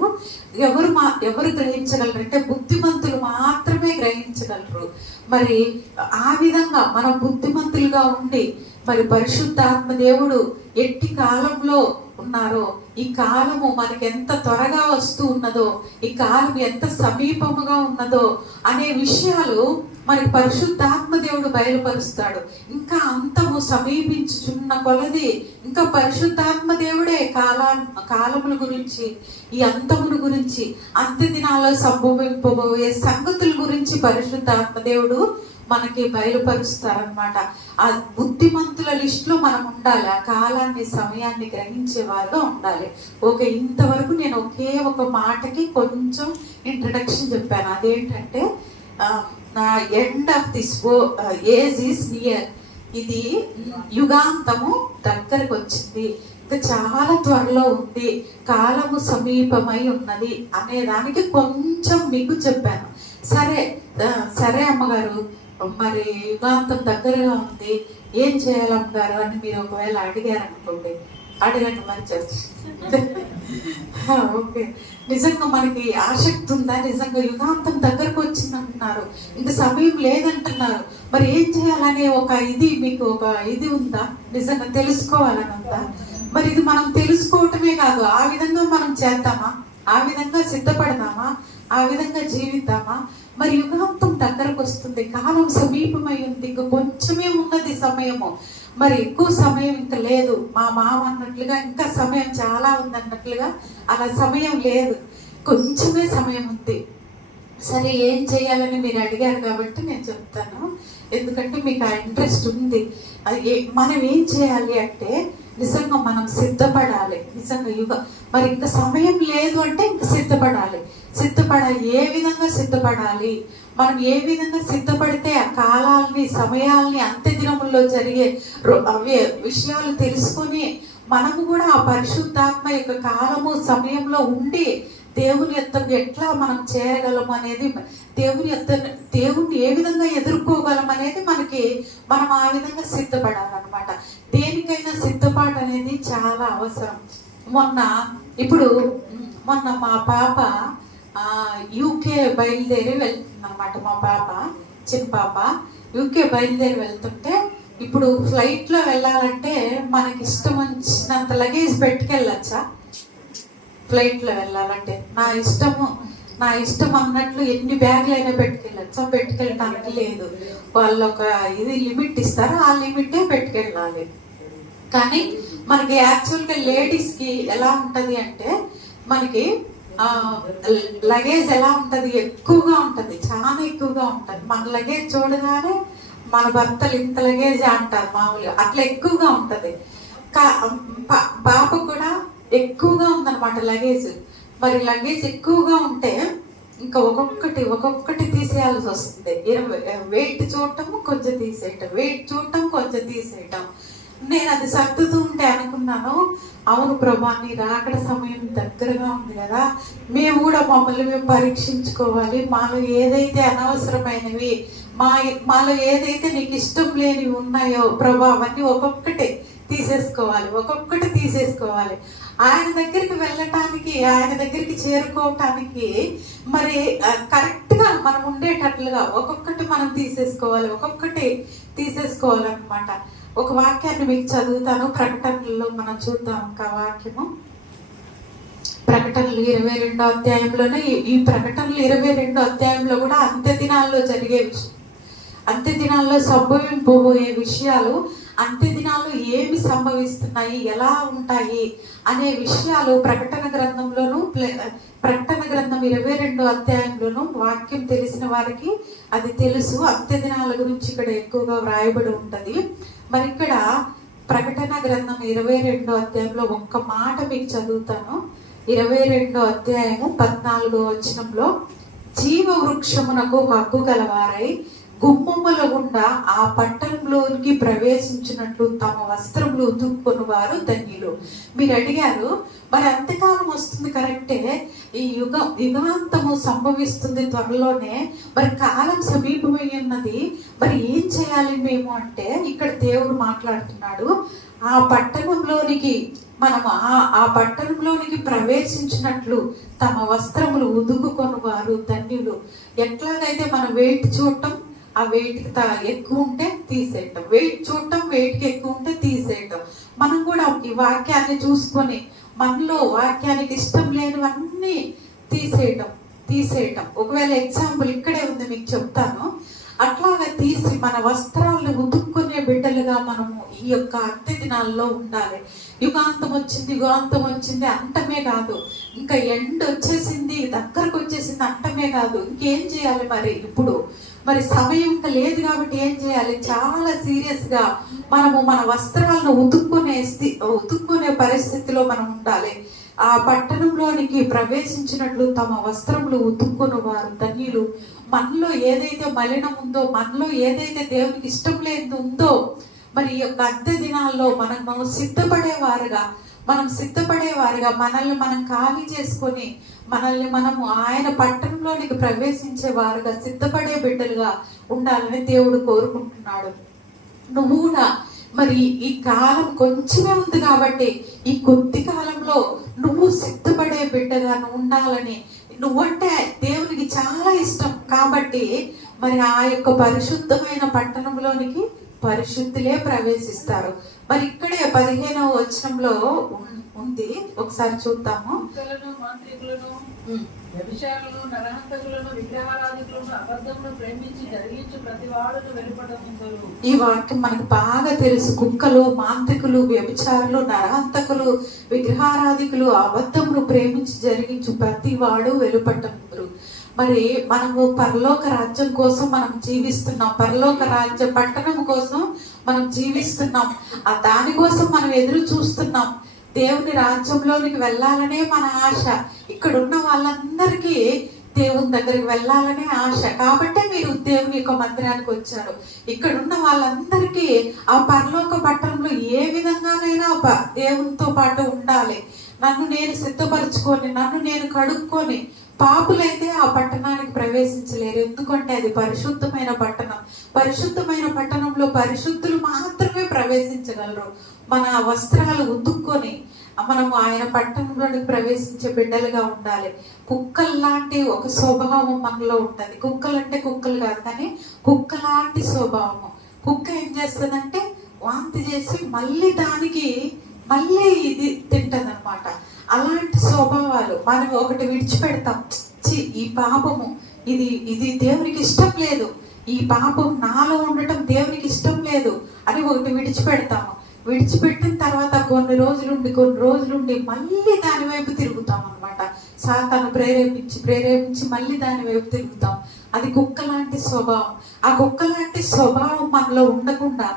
ఎవరు గ్రహించగలరు అంటే బుద్ధిమంతులు మాత్రమే గ్రహించగలరు. మరి ఆ విధంగా మనం బుద్ధిమంతులుగా ఉండి మరి పరిశుద్ధాత్మ దేవుడు ఎట్టి కాలంలో ఉన్నారో, ఈ కాలము మనకి ఎంత త్వరగా వస్తూ ఉన్నదో, ఈ కాలం ఎంత సమీపముగా ఉన్నదో అనే విషయాలు మనకి పరిశుద్ధాత్మ దేవుడు బయలుపరుస్తాడు. ఇంకా అంతము సమీపించుచున్న కొలది ఇంకా పరిశుద్ధాత్మ దేవుడే కాలముల గురించి, ఈ అంతముల గురించి, అంత్య దినాల్లో సంభవింపబోయే సంగతుల గురించి పరిశుద్ధాత్మ దేవుడు మనకి బయలుపరుస్తారనమాట. ఆ బుద్ధిమంతుల లిస్టులో మనం ఉండాలి. ఆ కాలాన్ని, సమయాన్ని గ్రహించే వారుగా ఉండాలి. ఓకే, ఇంతవరకు నేను ఒకే ఒక మాటకి కొంచెం ఇంట్రడక్షన్ చెప్పాను. అదేంటంటే నా end of this age is near. ఇది యుగాంతము దగ్గరకు వచ్చింది, ఇంకా చాలా త్వరలో ఉంది, కాలము సమీపమై ఉన్నది అనే దానికి కొంచెం మీకు చెప్పాను. సరే అమ్మగారు, మరి యుగాంతం దగ్గరగా ఉంది, ఏం చేయాలి అమ్మగారు అని మీరు ఒకవేళ అడిగారనుకోండి, అడగండి మరి ఓకే, నిజంగా మనకి ఆసక్తి ఉందా? నిజంగా యుగాంతం దగ్గరకు వచ్చింది అంటున్నారు, ఇంత సమయం లేదంటున్నారు, మరి ఏం చేయాలనే ఒక ఇది మీకు ఒక ఇది ఉందా? నిజంగా తెలుసుకోవాలని ఉందా? మరి ఇది మనం తెలుసుకోవటమే కాదు, ఆ విధంగా మనం చేద్దామా? ఆ విధంగా సిద్ధపడదామా? ఆ విధంగా జీవిద్దామా? మరి యుగాంతం దగ్గరకు వస్తుంది, కాలం సమీపమై ఉంది, ఇంకా కొంచెమే ఉన్నది సమయము, మరి ఎక్కువ సమయం ఇంకా లేదు. మా మామ అన్నట్లుగా ఇంకా సమయం చాలా ఉంది అన్నట్లుగా అలా సమయం లేదు, కొంచెమే సమయం ఉంది. సరే, ఏం చేయాలని మీరు అడిగారు కాబట్టి నేను చెప్తాను, ఎందుకంటే మీకు ఆ ఇంట్రెస్ట్ ఉంది. మనం ఏం చేయాలి అంటే నిజంగా మనం సిద్ధపడాలి. నిజంగా మరి ఇంకా సమయం లేదు అంటే ఇంకా సిద్ధపడాలి. ఏ విధంగా సిద్ధపడాలి? మనం ఏ విధంగా సిద్ధపడితే ఆ కాలాల్ని, సమయాల్ని, అంత్య దినముల్లో జరిగే విషయాలు తెలుసుకొని మనము కూడా ఆ పరిశుద్ధాత్మ యొక్క కాలము, సమయంలో ఉండి దేవుని ఎత్తకు ఎట్లా మనం చేరగలం అనేది, దేవుని ఏ విధంగా ఎదుర్కోగలం అనేది మనం ఆ విధంగా సిద్ధపడాలన్నమాట. దేనికైనా సిద్ధపాటు అనేది చాలా అవసరం. మొన్న మా పాప యూకే బయలుదేరి వెళ్తుంది అనమాట. మా పాప, చిన్న పాప యూకే బయలుదేరి వెళ్తుంటే, ఇప్పుడు ఫ్లైట్లో వెళ్ళాలంటే మనకి ఇష్టం వచ్చినంత లగేజ్ పెట్టుకెళ్ళచ్చా? ఫ్లైట్లో వెళ్ళాలంటే నా ఇష్టం అన్నట్లు ఎన్ని బ్యాగులు అయినా పెట్టుకెళ్ళచ్చా? పెట్టుకెళ్ళడానికి లేదు. వాళ్ళు ఒక లిమిట్ ఇస్తారు, ఆ లిమిటే పెట్టుకెళ్ళాలి. కానీ మనకి యాక్చువల్గా లేడీస్కి ఎలా ఉంటుంది అంటే, మనకి లగేజ్ ఎలా ఉంటుంది, ఎక్కువగా ఉంటుంది, చాలా ఎక్కువగా ఉంటుంది. మన లగేజ్ చూడగానే మన భర్తలు ఇంత లగేజ్ అంటారు మామూలుగా, అట్లా ఎక్కువగా ఉంటుంది. పాప కూడా ఎక్కువగా ఉందన్నమాట లగేజ్. మరి లగేజ్ ఎక్కువగా ఉంటే ఇంకా ఒక్కొక్కటి తీసేయాల్సి వస్తుంది. వెయిట్ చూడటం కొంచెం తీసేయటం, వెయిట్ చూడటం కొంచెం తీసేయటం. నేను అది సర్దుతూ ఉంటే అనుకున్నాను, అవును ప్రభా, నీ రాకడ సమయం దగ్గరగా ఉంది కదా, మేము కూడా మమ్మల్ని మేము పరీక్షించుకోవాలి. మాలో ఏదైతే అనవసరమైనవి, మాలో ఏదైతే నీకు ఇష్టం లేనివి ఉన్నాయో ప్రభా, అవన్నీ ఒక్కొక్కటి తీసేసుకోవాలి. ఆయన దగ్గరికి వెళ్ళటానికి, ఆయన దగ్గరికి చేరుకోవటానికి మరి కరెక్ట్గా మనం ఉండేటట్లుగా ఒక్కొక్కటి మనం తీసేసుకోవాలన్నమాట. ఒక వాక్యాన్ని మీకు చదువుతాను, ప్రకటనలో మనం చూద్దాం. ఒక వాక్యము ప్రకటనలు 22వ అధ్యాయంలోనే. ఈ ప్రకటనలు 22వ అధ్యాయంలో కూడా అంత్య దినాల్లో జరిగే విషయం, అంత్య దినాల్లో సంభవింపబోయే విషయాలు, అంత్య దినాల్లో ఏమి సంభవిస్తున్నాయి, ఎలా ఉంటాయి అనే విషయాలు ప్రకటన గ్రంథంలోను, ప్రకటన గ్రంథం 22వ అధ్యాయంలోను వాక్యం తెలిసిన వారికి అది తెలుసు. అంత్య దినాల గురించి ఇక్కడ ఎక్కువగా వ్రాయబడి ఉంటది. మరి ఇక్కడ ప్రకటన గ్రంథం 22వ అధ్యాయంలో ఒక్క మాట మీకు చదువుతాను. 22వ అధ్యాయము 14వ వచనంలో, జీవ వృక్షమునకు హక్కు గలవారై గుమ్మముల గుండా ఆ పట్టణంలోనికి ప్రవేశించినట్లు తమ వస్త్రములు ఉతుక్కుని వారు ధన్యులు. మీరు అడిగారు, మరి అంత్యకాలం వస్తుంది, కరెక్టే, ఈ యుగాంతము సంభవిస్తుంది త్వరలోనే, మరి కాలం సమీపమై ఉన్నది, మరి ఏం చేయాలి మేము అంటే, ఇక్కడ దేవుడు మాట్లాడుతున్నాడు. ఆ పట్టణంలోనికి ఆ పట్టణంలోనికి ప్రవేశించినట్లు తమ వస్త్రములు ఉదుకుకొని వారు ధన్యులు. ఎట్లాగైతే మనం వెయిట్ చూడటం, ఆ వెయిట్కి ఎక్కువ ఉంటే తీసేయటం, వెయిట్ చూడటం, వెయిట్కి ఎక్కువ ఉంటే తీసేయటం. మనం కూడా ఈ వాక్యాన్ని చూసుకొని మనలో వాక్యానికి ఇష్టం లేనివన్నీ తీసేయటం. ఒకవేళ ఎగ్జాంపుల్ ఇక్కడే ఉంది, మీకు చెప్తాను. అట్లాగా తీసి మన వస్త్రాలను ఉతుక్కునే బిడ్డలుగా మనము ఈ యొక్క అంత్య దినాల్లో ఉండాలి. యుగాంతం వచ్చింది అంటమే కాదు, ఇంకా ఎండ్ వచ్చేసింది, దగ్గరకు వచ్చేసింది అంటమే కాదు. ఇంకేం చేయాలి మరి? ఇప్పుడు మరి సమయం ఇంకా లేదు కాబట్టి ఏం చేయాలి? చాలా సీరియస్గా మనము మన వస్త్రాలను ఉతుక్కునే పరిస్థితిలో మనం ఉండాలి. ఆ పట్టణంలోనికి ప్రవేశించినట్లు తమ వస్త్రములు ఉతుక్కుని వారు ధన్యులు. మనలో ఏదైతే మలినం ఉందో, మనలో ఏదైతే దేవునికి ఇష్టం లేనిది ఉందో, మరి ఈ యొక్క అంత్య దినాల్లో మనము సిద్ధపడేవారుగా మనల్ని మనం ఖాళీ చేసుకొని మనము ఆయన పట్టణంలోనికి ప్రవేశించే వారుగా సిద్ధపడే బిడ్డలుగా ఉండాలని దేవుడు కోరుకుంటున్నాడు. నువ్వు కూడా మరి ఈ కాలం కొంచెమే ఉంది కాబట్టి ఈ కొద్ది కాలంలో నువ్వు సిద్ధపడే బిడ్డగా ఉండాలని, నువ్వంటే దేవునికి చాలా ఇష్టం కాబట్టి మరి ఆ యొక్క పరిశుద్ధమైన పట్టణంలోనికి పరిశుద్ధులే ప్రవేశిస్తారు. మరి ఇక్కడే 15వ వచనంలో ఉంది, ఒకసారి చూద్దాము. వ్యభిచారులను, నరహంతకులను, విగ్రహారాధికులను, అబద్ధమును ప్రేమించి జరిగించు ప్రతి వాడును వెలుపడముందరు. ఈ వాక్యం మనకు బాగా తెలుసు. కుక్కలు, మాంత్రికులు, వ్యభిచారులు, నరహంతకులు, విగ్రహారాధికులు, అబద్ధమును ప్రేమించి జరిగించు ప్రతి వాడు వెలుపడముందరు. మరి మనము పరలోక రాజ్యం కోసం మనం జీవిస్తున్నాం, పరలోక రాజ్య పట్టణం కోసం మనం జీవిస్తున్నాం. ఆ దానికోసం మనం ఎదురు చూస్తున్నాం. దేవుని రాజ్యంలోనికి వెళ్ళాలనే మన ఆశ. ఇక్కడ ఉన్న వాళ్ళందరికీ దేవుని దగ్గరికి వెళ్ళాలనే ఆశ. కాబట్టే మీరు దేవుని యొక్క మందిరానికి వచ్చారు. ఇక్కడ ఉన్న వాళ్ళందరికీ ఆ పరలోక పట్టణంలో ఏ విధంగానైనా దేవునితో పాటు ఉండాలి. నన్ను నేను సిద్ధపరచుకొని, నన్ను నేను కడుక్కొని, పాపులైతే ఆ పట్టణానికి ప్రవేశించలేరు. ఎందుకంటే అది పరిశుద్ధమైన పట్టణం. పరిశుద్ధమైన పట్టణంలో పరిశుద్ధులు మాత్రమే ప్రవేశించగలరు. మన వస్త్రాలు ఉతుక్కొని మనము ఆయన పట్టణంలోకి ప్రవేశించే బిడ్డలుగా ఉండాలి. కుక్కల్లాంటి ఒక స్వభావం మనలో ఉంటుంది. కుక్కలు అంటే కుక్కలు కాదు, కానీ కుక్కలాంటి స్వభావము. కుక్క ఏం చేస్తుందంటే వాంతి చేసి మళ్ళీ ఇది తింటది అనమాట. అలాంటి స్వభావాలు మనం ఒకటి విడిచిపెడతాం. ఈ పాపము ఇది దేవునికి ఇష్టం లేదు, ఈ పాపం నాలో ఉండటం దేవునికి ఇష్టం లేదు అని ఒకటి విడిచిపెడతాము. విడిచిపెట్టిన తర్వాత కొన్ని రోజులుండి మళ్ళీ దాని వైపు తిరుగుతాం అనమాట. సాతాను ప్రేరేపించి మళ్ళీ దాని వైపు తిరుగుతాం. అది కుక్కలాంటి స్వభావం. ఆ కుక్కలాంటి స్వభావం మనలో ఉండకుండా,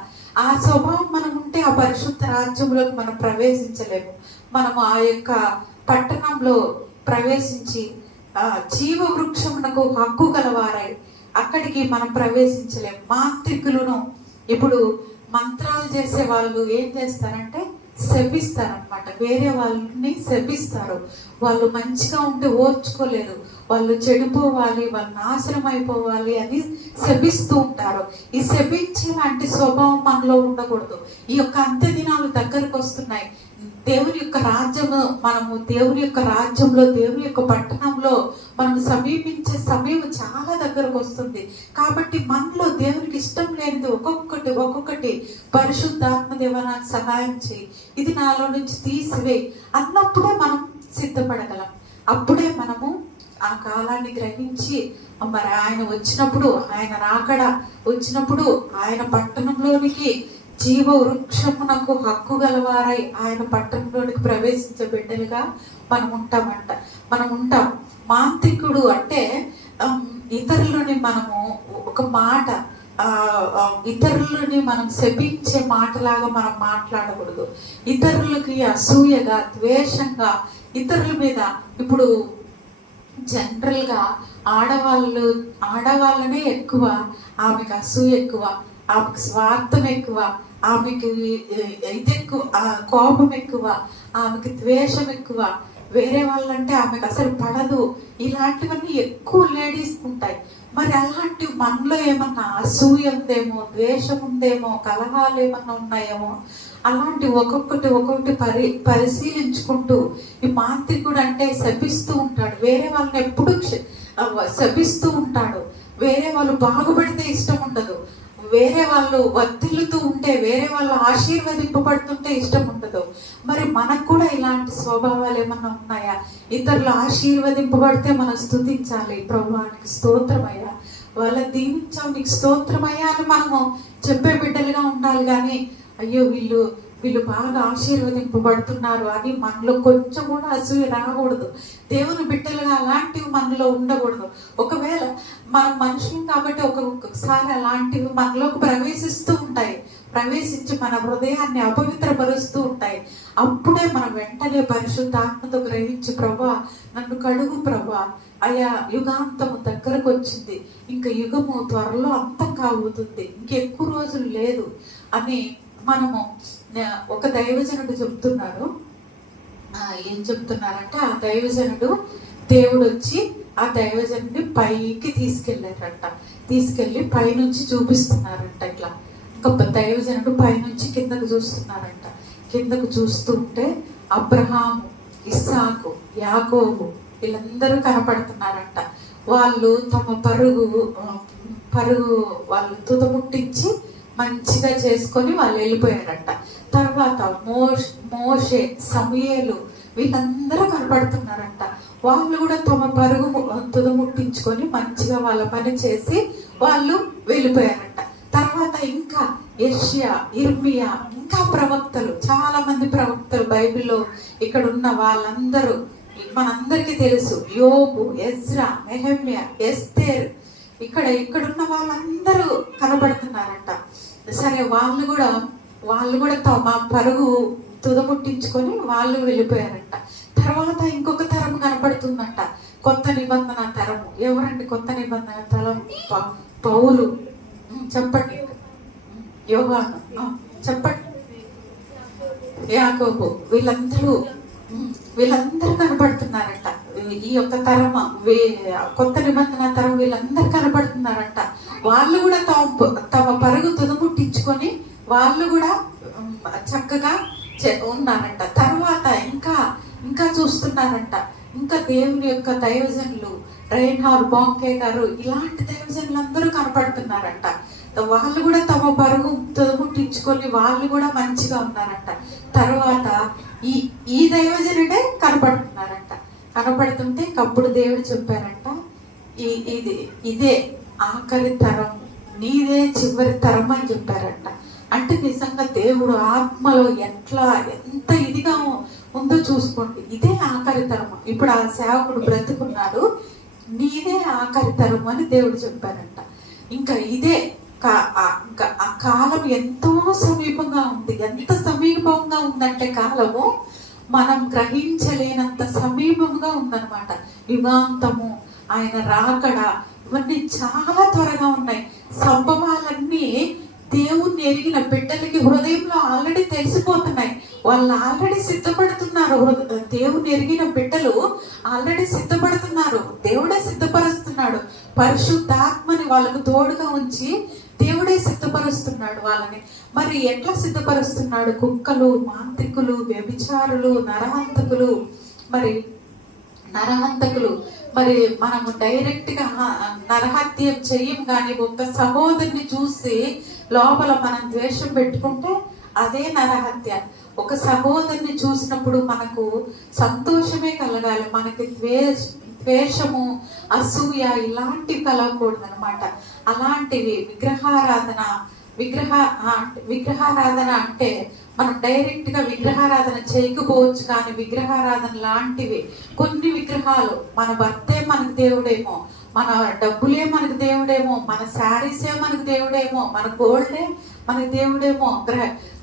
ఆ స్వభావం మనం ఉంటే ఆ పరిశుద్ధ రాజ్యంలోకి మనం ప్రవేశించలేము. మనము ఆ యొక్క పట్టణంలో ప్రవేశించి జీవ వృక్షమునకు హక్కు గలవారై అక్కడికి మనం ప్రవేశించలేము. మాంత్రికులను, ఇప్పుడు మంత్రాలు చేసే వాళ్ళు ఏం చేస్తారంటే శపిస్తారనమాట. వేరే వాళ్ళని శపిస్తారు. వాళ్ళు మంచిగా ఉంటే ఓర్చుకోలేరు, వాళ్ళు చెడిపోవాలి, వాళ్ళు నాశనం అయిపోవాలి అని శపిస్తూ ఉంటారు. ఈ శపించే లాంటి స్వభావం మనలో ఉండకూడదు. ఈ యొక్క అంత్య దినాలు దగ్గరకు వస్తున్నాయి. దేవుని యొక్క రాజ్యంలో దేవుని యొక్క పట్టణంలో మనం సమీపించే సమయం చాలా దగ్గరకు వస్తుంది. కాబట్టి మనలో దేవునికి ఇష్టం లేనిది ఒక్కొక్కటి పరిశుద్ధాత్మ దేవా నాకు సహాయం చేయి, ఇది నాలో నుంచి తీసివేయి అన్నప్పుడే మనం సిద్ధపడగలం. అప్పుడే మనము ఆ కాలాన్ని గ్రహించి మరి ఆయన వచ్చినప్పుడు, ఆయన రాకడ వచ్చినప్పుడు ఆయన పట్టణంలోనికి జీవ వృక్షమునకు హక్కు గలవారై ఆయన పట్టణంలోనికి ప్రవేశించే బిడ్డలుగా మనం ఉంటాం. మాంత్రికుడు అంటే ఇతరులని మనము ఒక మాట, ఇతరులని మనం శపించే మాటలాగా మనం మాట్లాడకూడదు. ఇతరులకి అసూయగా, ద్వేషంగా, ఇతరుల మీద, ఇప్పుడు జనరల్గా ఆడవాళ్ళనే ఎక్కువ, ఆమెకు అసూయ ఎక్కువ, ఆమెకు స్వార్థం ఎక్కువ, ఆమెకి ఇది ఎక్కువ, కోపం ఎక్కువ, ఆమెకి ద్వేషం ఎక్కువ, వేరే వాళ్ళంటే ఆమెకు అసలు పడదు. ఇలాంటివన్నీ ఎక్కువ లేడీస్ ఉంటాయి. మరి అలాంటి మనలో ఏమన్నా అసూయ ఉందేమో, ద్వేషం ఉందేమో, కలహాలు ఏమన్నా ఉన్నాయేమో, అలాంటి ఒక్కొక్కటి పరిశీలించుకుంటూ, ఈ మాంత్రికుడు అంటే శపిస్తూ ఉంటాడు. వేరే వాళ్ళని ఎప్పుడు శపిస్తూ ఉంటాడు. వేరే వాళ్ళు బాగుపడితే ఇష్టం ఉండదు. వేరే వాళ్ళు వర్ధిల్లుతూ ఉంటే, వేరే వాళ్ళు ఆశీర్వదింపబడుతుంటే ఇష్టం ఉండదు. మరి మనకు కూడా ఇలాంటి స్వభావాలు ఏమన్నా ఉన్నాయా? ఇతరులు ఆశీర్వదింపబడితే మనం స్తుతించాలి, ప్రభువా నీకు స్తోత్రమయ్యా, వాళ్ళ దీవించావు, నీకు స్తోత్రమయ్యా అని మనము చెప్పే బిడ్డలుగా ఉండాలి. కానీ అయ్యో వీళ్ళు బాగా ఆశీర్వదింపబడుతున్నారు అని మనలో కొంచెం కూడా అసూయ రాకూడదు. దేవుని బిడ్డలుగా అలాంటివి మనలో ఉండకూడదు. ఒకవేళ మనం మనుషులు కాబట్టి ఒక్కొక్కసారి అలాంటివి మనలోకి ప్రవేశించి మన హృదయాన్ని అపవిత్రపరుస్తూ ఉంటాయి. అప్పుడే మనం వెంటనే పరిశుద్ధాత్మతో గ్రహించి, ప్రభువా నన్ను కడుగు ప్రభువా, అయ్యా యుగాంతము దగ్గరకు వచ్చింది, ఇంకా యుగము త్వరలో అంతం కాబోతుంది, ఇంకెక్కువ రోజులు లేదు అని మనము, ఒక దైవజనుడు చెప్తున్నారు. ఏం చెప్తున్నారంటే, ఆ దైవజనుడు దేవుడు వచ్చి ఆ దైవజనుడిని పైకి తీసుకెళ్ళి పైనుంచి చూపిస్తున్నారంట. ఇట్లా ఒక దైవజనుడు పైనుంచి కిందకు చూస్తున్నారంట. కిందకు చూస్తుంటే అబ్రహాము, ఇస్సాకు, యాకోబు వీళ్ళందరూ కనపడుతున్నారంట. వాళ్ళు తమ పరుగు వాళ్ళు తుదముట్టించి మంచిగా చేసుకొని వాళ్ళు వెళ్ళిపోయారంట. తర్వాత మోషే, సమూయేలు వీళ్ళందరూ కనపడుతున్నారంట. వాళ్ళు కూడా తమ పరుగు తుదముట్టించుకొని మంచిగా వాళ్ళ పని చేసి వాళ్ళు వెళ్ళిపోయారంట. తర్వాత ఇంకా యెషయా, ఇర్మియా, ఇంకా ప్రవక్తలు, చాలా మంది ప్రవక్తలు బైబిల్లో ఇక్కడ ఉన్న వాళ్ళందరూ మనందరికీ తెలుసు. యోబు, ఎజ్రా, నెహెమ్యా, ఎస్తేర్, ఇక్కడున్న వాళ్ళందరూ కనబడుతున్నారంట. సరే, వాళ్ళు కూడా తమ పరుగు తుదముట్టించుకొని వాళ్ళు వెళ్ళిపోయారంట. తర్వాత ఇంకొక తరం కనపడుతుందంట, కొత్త నిబంధన తరము. ఎవరండి కొత్త నిబంధన తరం? పౌలు, చెప్పండి. యోహాను, చెప్పండి. యాకోబు, వీళ్ళందరూ కనపడుతున్నారంట. ఈ యొక్క తరం, కొత్త నిబంధన తరం వీళ్ళందరూ కనపడుతున్నారంట. వాళ్ళు కూడా తమ పరుగు తుదముట్టించుకొని వాళ్ళు కూడా చక్కగా ఉన్నారంట. తర్వాత ఇంకా ఇంకా చూస్తున్నారంట. ఇంకా దేవుని యొక్క దైవజనులు రైన్హార్ బాంకే గారు ఇలాంటి దైవజనులు అందరూ కనపడుతున్నారంట. వాళ్ళు కూడా తమ పరుగు తొదముట్టించుకొని వాళ్ళు కూడా మంచిగా ఉన్నారంట. తర్వాత ఈ దైవజనుడే కనపడుతున్నారంట. కనపడుతుంటే అప్పుడు దేవుడు చెప్పారంట, ఇదే ఆఖరి తరం, నీదే చివరి తరం అని చెప్పారంట. అంటే నిజంగా దేవుడు ఆత్మలో ఎంత ఇదిగా ఉందో చూసుకోండి. ఇదే ఆఖరి తరం. ఇప్పుడు ఆ సేవకుడు బ్రతుకున్నాడు, నీదే ఆఖరి తరం అని దేవుడు చెప్పారంట. ఇంకా ఇదే ఆ కాలం ఎంతో సమీపంగా ఉంది. ఎంత సమీపంగా ఉందంటే కాలము మనం గ్రహించలేనంత సమీపంగా ఉందన్నమాట. యుగాంతము, ఆయన రాకడ, ఇవన్నీ చాలా త్వరగా ఉన్నాయి. సంభవాలన్నీ దేవుణ్ణి ఎరిగిన బిడ్డలకి హృదయంలో ఆల్రెడీ తెలిసిపోతున్నాయి. వాళ్ళు ఆల్రెడీ సిద్ధపడుతున్నారు. దేవుణ్ణి ఎరిగిన బిడ్డలు ఆల్రెడీ సిద్ధపడుతున్నారు. దేవుడే సిద్ధపరుస్తున్నాడు. పరిశుద్ధాత్మని వాళ్ళకు తోడుగా ఉంచి దేవుడే సిద్ధపరుస్తున్నాడు వాళ్ళని. మరి ఎట్లా సిద్ధపరుస్తున్నాడు? కుక్కలు, మాంత్రికులు, వ్యభిచారులు, నరహంతకులు మరి మనము డైరెక్ట్ గా నరహత్యం చెయ్యం, కానీ ఒక సహోదరుని చూసి లోపల మనం ద్వేషం పెట్టుకుంటే అదే నరహత్య. ఒక సహోదరుని చూసినప్పుడు మనకు సంతోషమే కలగాలి, మనకి ద్వేషము, అసూయ ఇలాంటివి కలగకూడదు అనమాట. అలాంటివి విగ్రహారాధన అంటే మనం డైరెక్ట్ గా విగ్రహారాధన చేయకపోవచ్చు, కానీ విగ్రహారాధన లాంటివి కొన్ని విగ్రహాలు, మన భర్తే మనకు దేవుడేమో, మన డబ్బులే మనకు దేవుడేమో, మన శారీసే మనకు దేవుడేమో, మన గోల్డే మనకు దేవుడేమో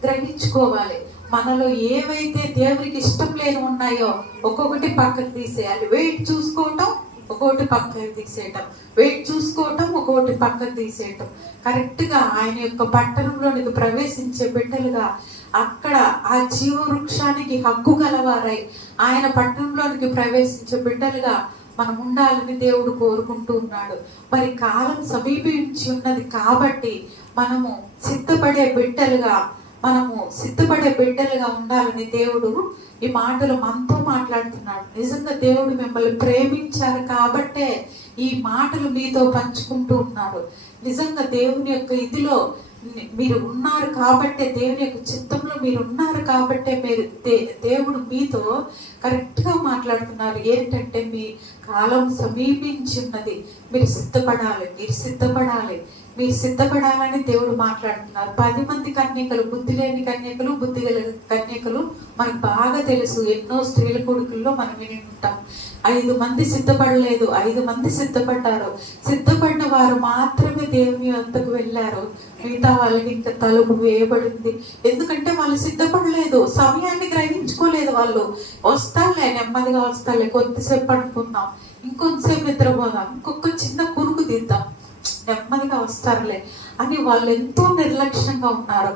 గ్రహించుకోవాలి. మనలో ఏవైతే దేవునికి ఇష్టం లేని ఉన్నాయో ఒక్కొక్కటి పక్కకు తీసేయాలి. వెయిట్ చూసుకోవటం, ఒక్కొక్కటి పక్కకు తీసేయటం, వెయిట్ చూసుకోవటం, ఒక్కొక్కటి పక్కకు తీసేయటం. కరెక్ట్ గా ఆయన యొక్క పట్టణంలోనికి ప్రవేశించే బిడ్డలుగా అక్కడ ఆ జీవవృక్షానికి హక్కు గలవారై ఆయన పట్టణంలోనికి ప్రవేశించే బిడ్డలుగా మనం ఉండాలని దేవుడు కోరుకుంటూ ఉన్నాడు. మరి కాలం సమీపించి ఉన్నది కాబట్టి మనము సిద్ధపడే బిడ్డలుగా ఉండాలని దేవుడు ఈ మాటలు మనతో మాట్లాడుతున్నాడు. నిజంగా దేవుడు మిమ్మల్ని ప్రేమించారు కాబట్టే ఈ మాటలు మీతో పంచుకుంటూ ఉన్నారు. నిజంగా దేవుని యొక్క ఇదిలో మీరు ఉన్నారు కాబట్టే, దేవుని యొక్క చిత్తంలో మీరు ఉన్నారు కాబట్టే దేవుడు మీతో కరెక్ట్ గా మాట్లాడుతున్నారు. ఏంటంటే మీ కాలం సమీపించి ఉన్నది, మీరు సిద్ధపడాలని దేవుడు మాట్లాడుతున్నారు. 10 మంది కన్యకలు, బుద్ధి లేని కన్యకలు, బుద్ధి గల కన్యకలు మనకు బాగా తెలుసు. ఎన్నో స్త్రీల కొడుకుల్లో మనం విని ఉంటాం. 5 మంది సిద్ధపడలేదు, 5 మంది సిద్ధపడ్డారు. సిద్ధపడిన వారు మాత్రమే దేవుని వద్దకు వెళ్ళారు. మిగతా వాళ్ళకి ఇంకా తలుపు వేయబడింది. ఎందుకంటే వాళ్ళు సిద్ధపడలేదు, సమయాన్ని గ్రహించుకోలేదు. వాళ్ళు వస్తారులే, నెమ్మదిగా వస్తారులే, కొద్దిసేపు పడుకుందాం, ఇంకొంతసేపు నిద్రపోదాం, ఇంకొక చిన్న కురుకు తీద్దాం, నెమ్మదిగా వస్తారులే అని వాళ్ళు ఎంతో నిర్లక్ష్యంగా ఉన్నారు.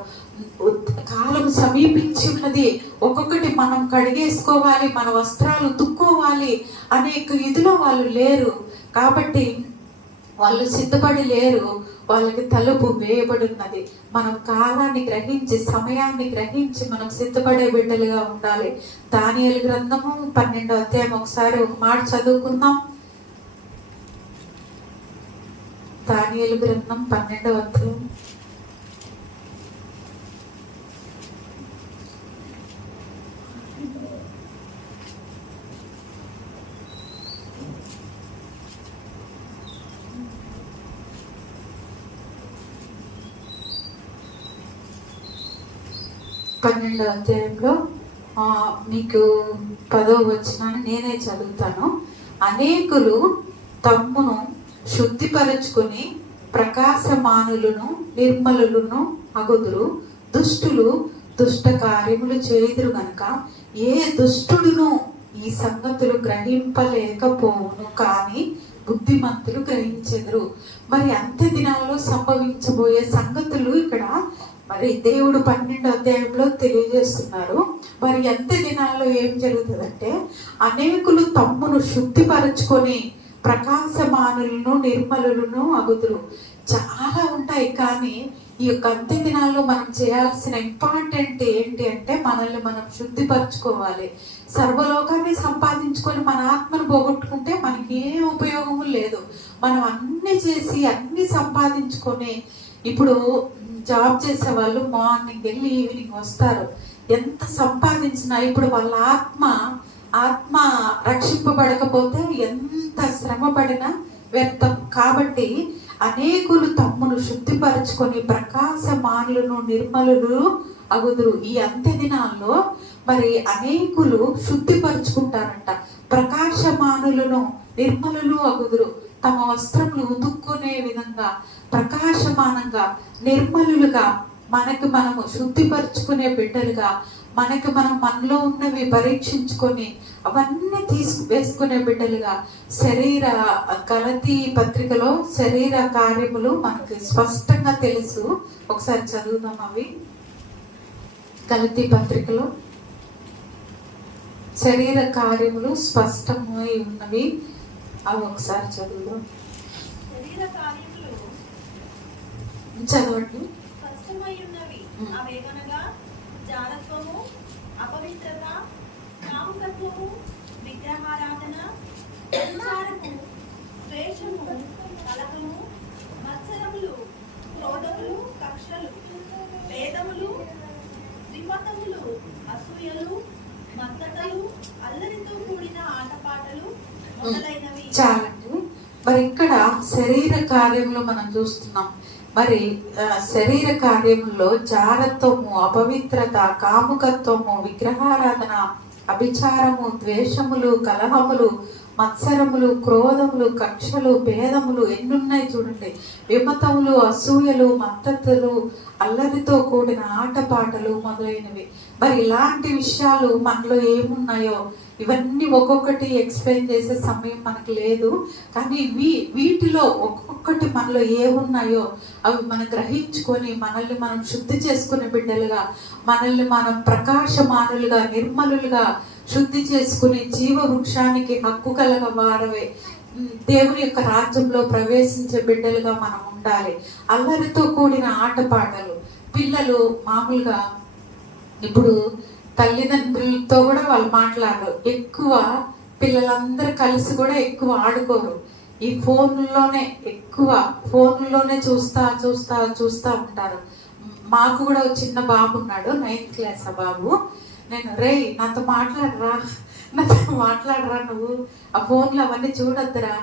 కాలం సమీపించి ఉన్నది, ఒక్కొక్కటి మనం కడిగేసుకోవాలి, మన వస్త్రాలు ఉతుక్కోవాలి అనేక ఇదిలో వాళ్ళు లేరు. కాబట్టి వాళ్ళు సిద్ధపడి లేరు, వాళ్ళకి తలుపు వేయబడి ఉన్నది. మనం కాలాన్ని గ్రహించి, సమయాన్ని గ్రహించి మనం సిద్ధపడే బిడ్డలుగా ఉండాలి. దానియేలు గ్రంథము 12వ అధ్యాయం ఒకసారి ఒక మాట చదువుకుందాం. దానియేలు గ్రంథం 12వ అధ్యాయం. పన్నెండవ అధ్యాయంలో మీకు 10వ వచనాన్ని నేనే చదువుతాను. అనేకులు తమ్మును శుద్ధిపరచుకుని ప్రకాశమానులను నిర్మలులను అగుదురు, దుష్టులు దుష్ట కార్యములు చేయుదురు గనుక ఏ దుష్టుడును ఈ సంగతులు గ్రహింపలేకపోవును, కానీ బుద్ధిమంతులు గ్రహించెదరు. మరి అంత్య దినాల్లో సంభవించబోయే సంగతులు ఇక్కడ మరి దేవుడు 12వ అధ్యాయంలో తెలియజేస్తున్నారు. మరి అంత్య దినాల్లో ఏం జరుగుతుందంటే, అనేకులు తమ్మును శుద్ధిపరచుకొని ప్రకాశమానులను నిర్మలులను అగుదురు. చాలా ఉంటాయి, కానీ ఈ యొక్క అంత్య దినాల్లో మనం చేయాల్సిన ఇంపార్టెంట్ ఏంటి అంటే మనల్ని మనం శుద్ధిపరచుకోవాలి. సర్వలోకాన్ని సంపాదించుకొని మన ఆత్మను పోగొట్టుకుంటే మనకి ఏ ఉపయోగము లేదు. మనం అన్ని చేసి అన్ని సంపాదించుకొని, ఇప్పుడు జాబ్ చేసే వాళ్ళు మార్నింగ్ వెళ్ళి ఈవినింగ్ వస్తారు, ఎంత సంపాదించినా ఇప్పుడు వాళ్ళ ఆత్మ రక్షింపబడకపోతే ఎంత శ్రమ పడినా వ్యర్థం. కాబట్టి అనేకులు తమ్మును శుద్ధిపరచుకొని ప్రకాశమానులను నిర్మలులు అగుదురు. ఈ అంత్య దినాల్లో మరి అనేకులు శుద్ధిపరచుకుంటారంట. ప్రకాశమానులను నిర్మలులు అగుదురు. తమ వస్త్రములు ఉతుక్కునే విధంగా ప్రకాశమానంగా నిర్మలులుగా మనకు మనము శుద్ధిపరచుకునే బిడ్డలుగా, మనకు మనం మనలో ఉన్నవి పరీక్షించుకొని అవన్నీ వేసుకునే బిడ్డలుగా, గలతీ పత్రికలో శరీర కార్యములు మనకి స్పష్టంగా తెలుసు. ఒకసారి చదువుదాం. అవి గలతీ పత్రికలో శరీర కార్యములు స్పష్టమై ఉన్నవి. అవి ఒకసారి చదువుదాం. శరీర కార్యములు చదవండి. స్పష్టమై ఉన్నవి. అవేగనగా జారత్వము, అపవిత్రత, కాముకత్వము, విగ్రహారాధన, వ్యభిచారము, ద్వేషము, కలహము, మత్సరములు, క్రోధములు, కక్షలు, భేదములు, త్రిమతములు, అసూయలు, మత్తతలు, అల్లరితో కూడిన ఆటపాటలు మొదలైనవి. చాలండి. మరి ఇక్కడ శరీర కార్యంలో మనం చూస్తున్నాం. మరి శరీర కార్యములో జారత్వము, అపవిత్రత, కాముకత్వము, విగ్రహారాధన, అభిచారము, ద్వేషములు, కలహములు, మత్సరములు, క్రోధములు, కక్షలు, భేదములు ఎన్నున్నాయి చూడండి. విమతములు, అసూయలు, మత్తతులు, అల్లరితో కూడిన ఆటపాటలు మొదలైనవి. మరి ఇలాంటి విషయాలు మనలో ఏమున్నాయో ఇవన్నీ ఒక్కొక్కటి ఎక్స్ప్లెయిన్ చేసే సమయం మనకు లేదు. కానీ వీటిలో ఒక్కొక్కటి మనలో ఏమున్నాయో అవి మనం గ్రహించుకొని మనల్ని మనం శుద్ధి చేసుకునే బిడ్డలుగా, మనల్ని మనం ప్రకాశమానులుగా, నిర్మలులుగా శుద్ధి చేసుకుని జీవ వృక్షానికి హక్కు కలగ వారవే దేవుని యొక్క రాజ్యంలో ప్రవేశించే బిడ్డలుగా మనం ఉండాలి. అల్లరితో కూడిన ఆటపాటలు. పిల్లలు మామూలుగా ఇప్పుడు తల్లిదండ్రులతో కూడా వాళ్ళు మాట్లాడరు. ఎక్కువ పిల్లలందరూ కలిసి కూడా ఎక్కువ ఆడుకోరు. ఈ ఫోన్లోనే చూస్తా ఉంటారు. మాకు కూడా ఒక చిన్న బాబు ఉన్నాడు, 9th క్లాస్ ఆ బాబు. నేను నాతో మాట్లాడరా నువ్వు, ఆ ఫోన్లో అవన్నీ చూడొద్దురా,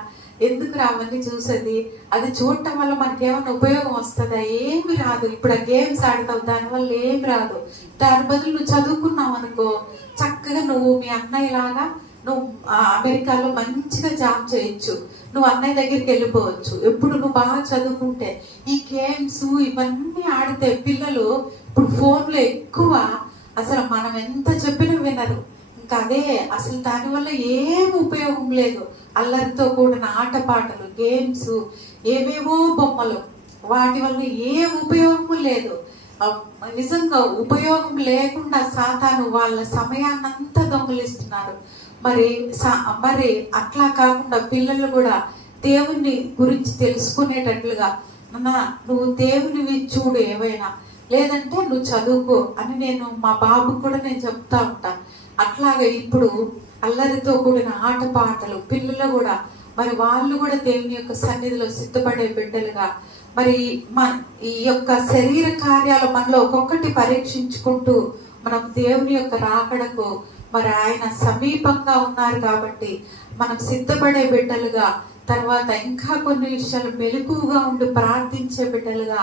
ఎందుకురా అవన్నీ చూసేది, అది చూడటం వల్ల మనకి ఏమైనా ఉపయోగం వస్తుందా? ఏమి రాదు. ఇప్పుడు ఆ గేమ్స్ ఆడతావు, దానివల్ల ఏమి రాదు. దాని బదులు నువ్వు చదువుకున్నావు అనుకో, చక్కగా నువ్వు మీ అన్నయ్య లాగా నువ్వు అమెరికాలో మంచిగా జాబ్ చేయొచ్చు, నువ్వు అన్నయ్య దగ్గరికి వెళ్ళిపోవచ్చు. ఎప్పుడు నువ్వు బాగా చదువుకుంటే. ఈ గేమ్స్ ఇవన్నీ ఆడితే పిల్లలు ఇప్పుడు ఫోన్లో ఎక్కువ, అసలు మనం ఎంత చెప్పినా వినరు. ఇంకా అదే అసలు దానివల్ల ఏం ఉపయోగం లేదు. అల్లరితో కూడిన ఆటపాటలు, గేమ్స్, ఏవేవో బొమ్మలు, వాటి వల్ల ఏ ఉపయోగము లేదు. నిజంగా ఉపయోగం లేకుండా సాతాను వాళ్ళ సమయాన్నంతా దొంగిలిస్తున్నారు. మరి అట్లా కాకుండా పిల్లలు కూడా దేవుని గురించి తెలుసుకునేటట్లుగా, నువ్వు దేవునివి చూడు ఏవైనా, లేదంటే నువ్వు చదువుకో అని నేను మా బాబుకు కూడా నేను చెప్తా ఉంటాను. అట్లాగే ఇప్పుడు అల్లరితో కూడిన ఆటపాటలు పిల్లలు కూడా, మరి వాళ్ళు కూడా దేవుని యొక్క సన్నిధిలో సిద్ధపడే బిడ్డలుగా, మరి ఈ యొక్క శరీర కార్యాలు మనలో ఒక్కొక్కటి పరీక్షించుకుంటూ మనం దేవుని యొక్క రాకడకు, మరి ఆయన సమీపంగా ఉన్నారు కాబట్టి మనం సిద్ధపడే బిడ్డలుగా, తర్వాత ఇంకా కొన్ని విషయాలు మెలకువగా ఉండి ప్రార్థించే బిడ్డలుగా,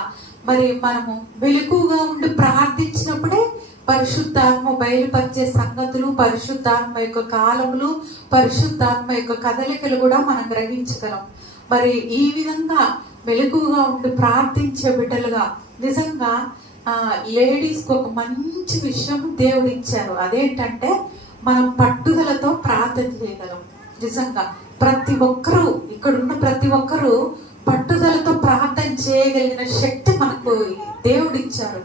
మరి మనము మెలకువగా ఉండి ప్రార్థించినప్పుడే పరిశుద్ధాత్మ బయలుపరిచే సంగతులు, పరిశుద్ధాత్మ యొక్క కాలములు, పరిశుద్ధాత్మ యొక్క కదలికలు కూడా మనం గ్రహించగలం. మరి ఈ విధంగా మెలకువగా ఉండి ప్రార్థించే బిడ్డలుగా, నిజంగా లేడీస్కి ఒక మంచి విషయం దేవుడు ఇచ్చారు. అదేంటంటే మనం పట్టుదలతో ప్రార్థన చేయగలం. నిజంగా ప్రతి ఒక్కరూ, ఇక్కడున్న ప్రతి ఒక్కరూ పట్టుదలతో ప్రార్థన చేయగలిగిన శక్తి మనకు దేవుడు ఇచ్చారు.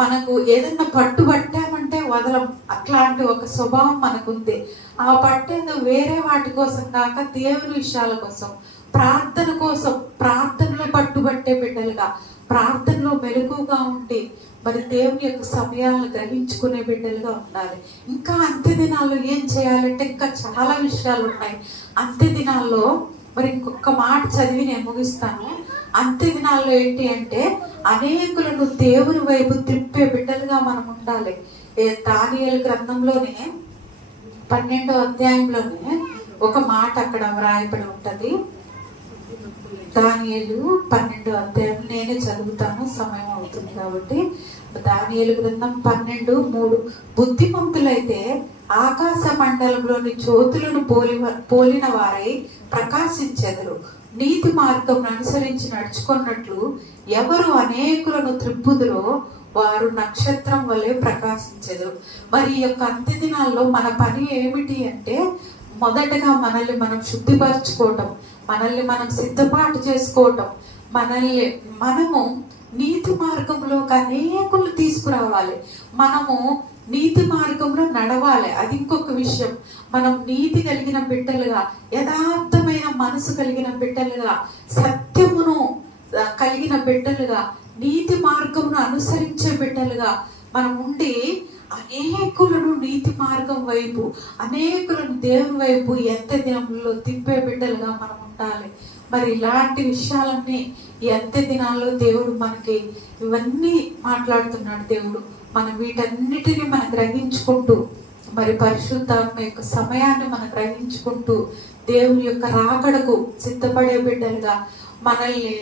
మనకు ఏదన్నా పట్టుబట్టామంటే వదలం, అట్లాంటి ఒక స్వభావం మనకుంది. ఆ పట్టేది వేరే వాటి కోసం కాక దేవుని విషయాల కోసం, ప్రార్థన కోసం, ప్రార్థనలో పట్టుబట్టే బిడ్డలుగా, ప్రార్థనలో మెలకుగా ఉండి మరి దేవుని యొక్క సమయాలను గ్రహించుకునే బిడ్డలుగా ఉండాలి. ఇంకా అంత్య దినాల్లో ఏం చేయాలంటే ఇంకా చాలా విషయాలు ఉన్నాయి. అంత్య దినాల్లో మరి ఇంకొక మాట చదివి నేను ముగిస్తాను. అంత్య దినాల్లో ఏంటి అంటే అనేకులను దేవుని వైపు తిప్పే బిడ్డలుగా మనం ఉండాలి. దానియేలు గ్రంథంలోనే 12వ అధ్యాయంలోనే ఒక మాట అక్కడ వ్రాయబడి ఉంటది. దానియేలు 12వ అధ్యాయం నేనే చదువుతాను, సమయం అవుతుంది కాబట్టి. దానియేలు గ్రంథం 12:3 బుద్ధిమంతులైతే ఆకాశ మండలంలోని జ్యోతులను పోలిన వారై ప్రకాశించెదరు. నీతి మార్గం అనుసరించి నడుచుకున్నట్లు ఎవరు అనేకులను త్రిప్పుదురో వారు నక్షత్రం వల్లే ప్రకాశించెదరు. మరి ఈ యొక్క అంత్య దినాల్లో మన పని ఏమిటి అంటే మొదటగా మనల్ని మనం శుద్ధిపరచుకోవటం, మనల్ని మనం సిద్ధపాటు చేసుకోవటం, మనము నీతి మార్గంలోకి అనేకులు తీసుకురావాలి. మనము నీతి మార్గంలో నడవాలి. అది ఇంకొక విషయం. మనం నీతి కలిగిన బిడ్డలుగా, యథార్థమైన మనసు కలిగిన బిడ్డలుగా, సత్యమును కలిగిన బిడ్డలుగా, నీతి మార్గమును అనుసరించే బిడ్డలుగా మనం ఉండి అనేకులను నీతి మార్గం వైపు, అనేకులను దేవుని వైపు ఎంత దినంలో తిప్పే బిడ్డలుగా మనం ఉండాలి. మరి ఇలాంటి విషయాలన్నీ ఈ అంత్య దినాల్లో దేవుడు మనకి ఇవన్నీ మాట్లాడుతున్నాడు. దేవుడు మనం వీటన్నిటిని మనం గ్రహించుకుంటూ, మరి పరిశుద్ధాత్మ యొక్క సమయాన్ని మనం గ్రహించుకుంటూ దేవుని యొక్క రాకడకు సిద్ధపడే బిడ్డలుగా మనల్ని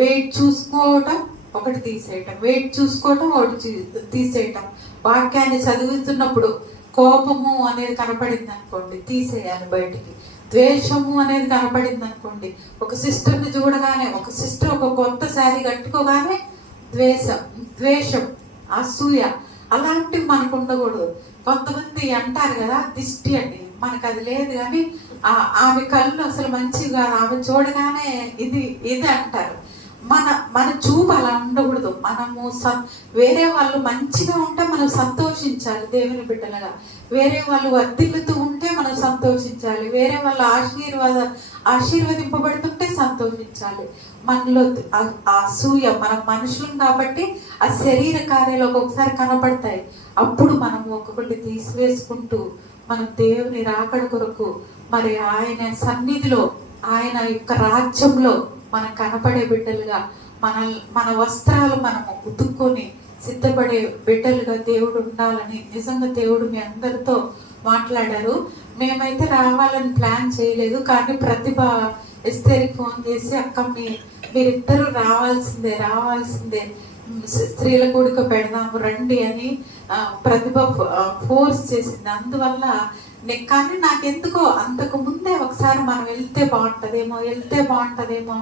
వెయిట్ చూసుకోవటం ఒకటి, తీసేయటం, వెయిట్ చూసుకోవటం ఒకటి, తీసేయటం. వాక్యాన్ని చదువుతున్నప్పుడు కోపము అనేది కనపడింది అనుకోండి, తీసేయాలి బయటికి. ద్వేషము అనేది కనపడింది అనుకోండి, ఒక సిస్టర్ని చూడగానే, ఒక సిస్టర్ ఒక కొత్త శారీ కట్టుకోగానే ద్వేషం, అసూయ అలాంటివి మనకు ఉండకూడదు. కొంతమంది అంటారు కదా దిష్టి అని, మనకు అది లేదు. కానీ ఆమె కళ్ళు అసలు మంచివి కాదు, ఆమె చూడగానే ఇది అంటారు. మన చూపు అలా ఉండకూడదు. మనము వేరే వాళ్ళు మంచిగా ఉంటే మనం సంతోషించాలి దేవుని బిడ్డలుగా. వేరే వాళ్ళు వర్ధిల్లుతూ ఉంటే మనం సంతోషించాలి. వేరే వాళ్ళు ఆశీర్వదింపబడుతుంటే సంతోషించాలి. మనలో అసూయ, మనం మనుషులం కాబట్టి ఆ శరీర కార్యాలు ఒక్కొక్కసారి కనపడతాయి. అప్పుడు మనం ఒక్కొక్కటి తీసివేసుకుంటూ మనం దేవుని రాకడ కొరకు మరి ఆయన సన్నిధిలో, ఆయన యొక్క రాజ్యంలో మనం కనపడే బిడ్డలుగా, మన వస్త్రాలు మనము ఉతుక్కొని సిద్ధపడే బిడ్డలుగా దేవుడు ఉండాలని నిజంగా దేవుడు మీ అందరితో మాట్లాడారు. మేమైతే రావాలని ప్లాన్ చేయలేదు, కానీ ప్రతిభ ఎస్తేరికి ఫోన్ చేసి అక్క మీరిద్దరూ రావాల్సిందే స్త్రీల కూడిక పెడదాము రండి అని ప్రతిభ ఫోర్స్ చేసింది. అందువల్ల కానీ నాకెందుకో అంతకు ముందే ఒకసారి మనం వెళ్తే బాగుంటదేమో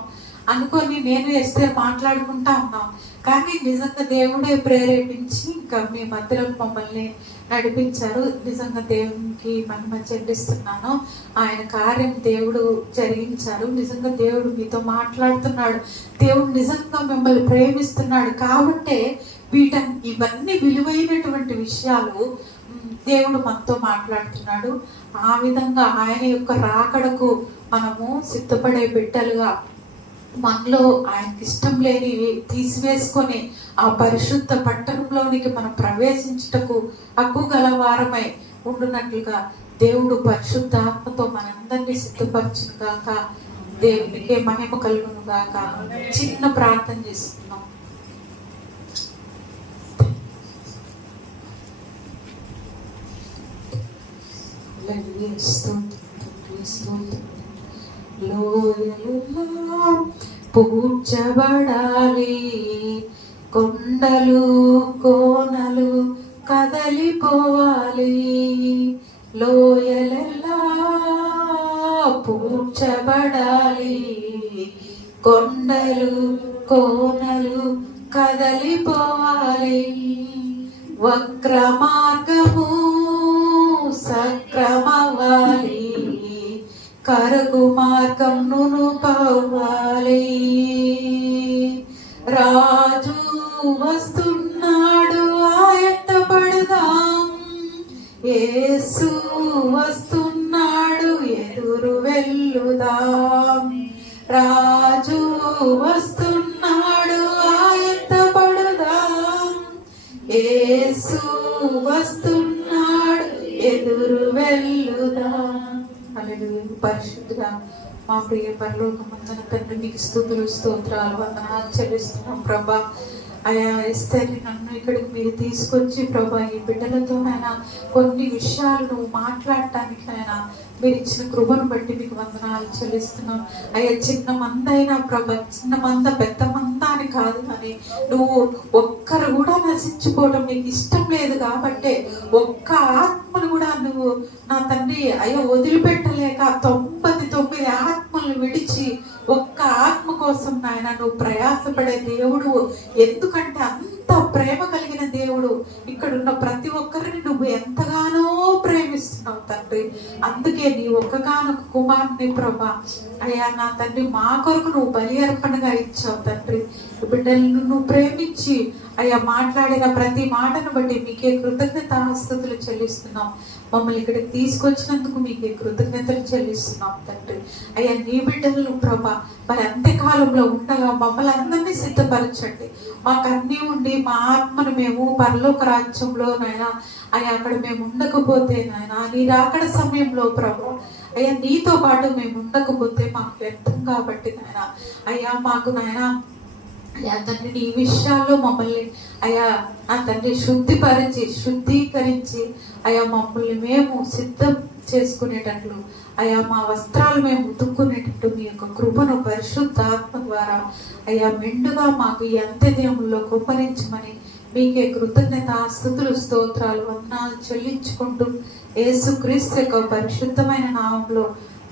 అనుకొని నేను ఎస్తే మాట్లాడుకుంటా ఉన్నాం. కానీ నిజంగా దేవుడే ప్రేరేపించి ఇంకా మీ మధ్యలో మమ్మల్ని నడిపించారు. నిజంగా దేవునికి మహిమ చెల్లిస్తున్నాను. ఆయన కార్యం దేవుడు జరిగించారు. నిజంగా దేవుడు మీతో మాట్లాడుతున్నాడు. దేవుడు నిజంగా మిమ్మల్ని ప్రేమిస్తున్నాడు. కాబట్టే ఇవన్నీ విలువైనటువంటి విషయాలు దేవుడు మనతో మాట్లాడుతున్నాడు. ఆ విధంగా ఆయన యొక్క రాకడకు మనము సిద్ధపడే బిడ్డలుగా, మనలో ఆయనకి ఇష్టం లేనివి తీసివేసుకొని ఆ పరిశుద్ధ పట్టణంలోనికి మనం ప్రవేశించుటకు హక్కు గలవారమై ఉండునట్లుగా దేవుడు పరిశుద్ధ ఆత్మతో మనందరినీ సిద్ధపరచును గాక. దేవునికే మహిమ కలుగును గాక. చిన్న ప్రార్థన చేస్తున్నాం. లోయలులా పూడ్చబడాలి, కొండలు కోనలు కదలిపోవాలి. లోయలెల్లా పూడ్చబడాలి, కొండలు కోనలు కదలిపోవాలి. వక్ర మార్గము సక్రమవ్వాలి, కరుగు మార్గం నునుపవ్వాలి. రాజు వస్తున్నాడు ఆయత్తపడదాం, యేసు వస్తున్నాడు ఎదురు వెళ్ళుదాం. రాజు వస్తున్నాడు వస్తున్నాడు, ఎదురు వెళ్ళుదా. హల్లెలూయా. పరిశుద్ధుడా మా ప్రియ పరలోకమందున తండ్రి మీకు స్తుతులు స్తోత్రాలు వందనాలు చెల్లిస్తున్నాం ప్రభా. అయా ఎస్తేర్ని నన్ను ఇక్కడికి మీరు తీసుకొచ్చి ప్రభా ఈ బిడ్డలతో నాయన కొన్ని విషయాలు నువ్వు మాట్లాడటానికి నాయన మీరు ఇచ్చిన కృపను బట్టి మీకు వందనాలు చెల్లిస్తున్నాం. అయ్యా చిన్న మంద అయినా ప్రభా, చిన్న మంద పెద్ద మంద అని కాదు, కానీ నువ్వు ఒక్కరు కూడా నశించుకోవడం నీకు ఇష్టం లేదు కాబట్టే ఒక్క ఆత్మను కూడా నువ్వు నా తండ్రి అయ్యా వదిలిపెట్టలేక 99 ఆత్మలను విడిచి ఒక్క ఆత్మ కోసం నాయన నువ్వు ప్రయాసపడే దేవుడు. ఎందుకంటే అంత ప్రేమ కలిగిన దేవుడు. ఇక్కడున్న ప్రతి ఒక్కరిని నువ్వు ఎంతగానో ప్రేమిస్తున్నావు తండ్రి. అందుకే నీ ఒక్కగానొక్క కుమారుని ప్రభా అయ్యా నా తండ్రి మా కొరకు నువ్వు బలి అర్పణగా ఇచ్చావు తండ్రి. బిడ్డలను నువ్వు ప్రేమించి అయ్యా మాట్లాడిన ప్రతి మాటను బట్టి మీకే కృతజ్ఞతాస్తుతులు చెల్లిస్తున్నాం. మమ్మల్ని ఇక్కడికి తీసుకొచ్చినందుకు మీకే కృతజ్ఞతలు చెల్లిస్తున్నాం తండ్రి. అయ్యా నీ బిడ్డలను ప్రభా మరి అంత్యకాలంలో ఉండగా మమ్మల్ని అందరినీ సిద్ధపరచండి. మాకు అన్నీ ఉండి మా ఆత్మను మేము పరలోక రాజ్యంలో నాయనా అయ్యా అక్కడ మేము ఉండకపోతే నాయనా నీ రాకడ సమయంలో ప్రభా అయ్యా నీతో పాటు మేము ఉండకపోతే మాకు వ్యర్థం కాబట్టి నాయనా అయ్యా మాకు నాయనా అయ్యా తండ్రి ఈ విషయాల్లో మమ్మల్ని అయ్యా నా తండ్రి శుద్ధీకరించి అయ్యా మమ్మల్ని మేము సిద్ధం చేసుకునేటట్లు అయ్యా మా వస్త్రాలు మేము ఉతుక్కునేటట్టు మీ యొక్క కృపను పరిశుద్ధాత్మ ద్వారా అయ్యా మెండుగా మాకు ఈ అంత్యదినముల్లో కుమ్మరించమని మీకే స్తుతులు స్తోత్రాలు వందనాలు చెల్లించుకుంటూ యేసుక్రీస్తు యొక్క పరిశుద్ధమైన నామంలో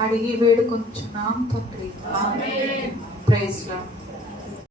అడిగి వేడుకొంచున్నాం తండ్రి. ఆమేన్. Praise lord.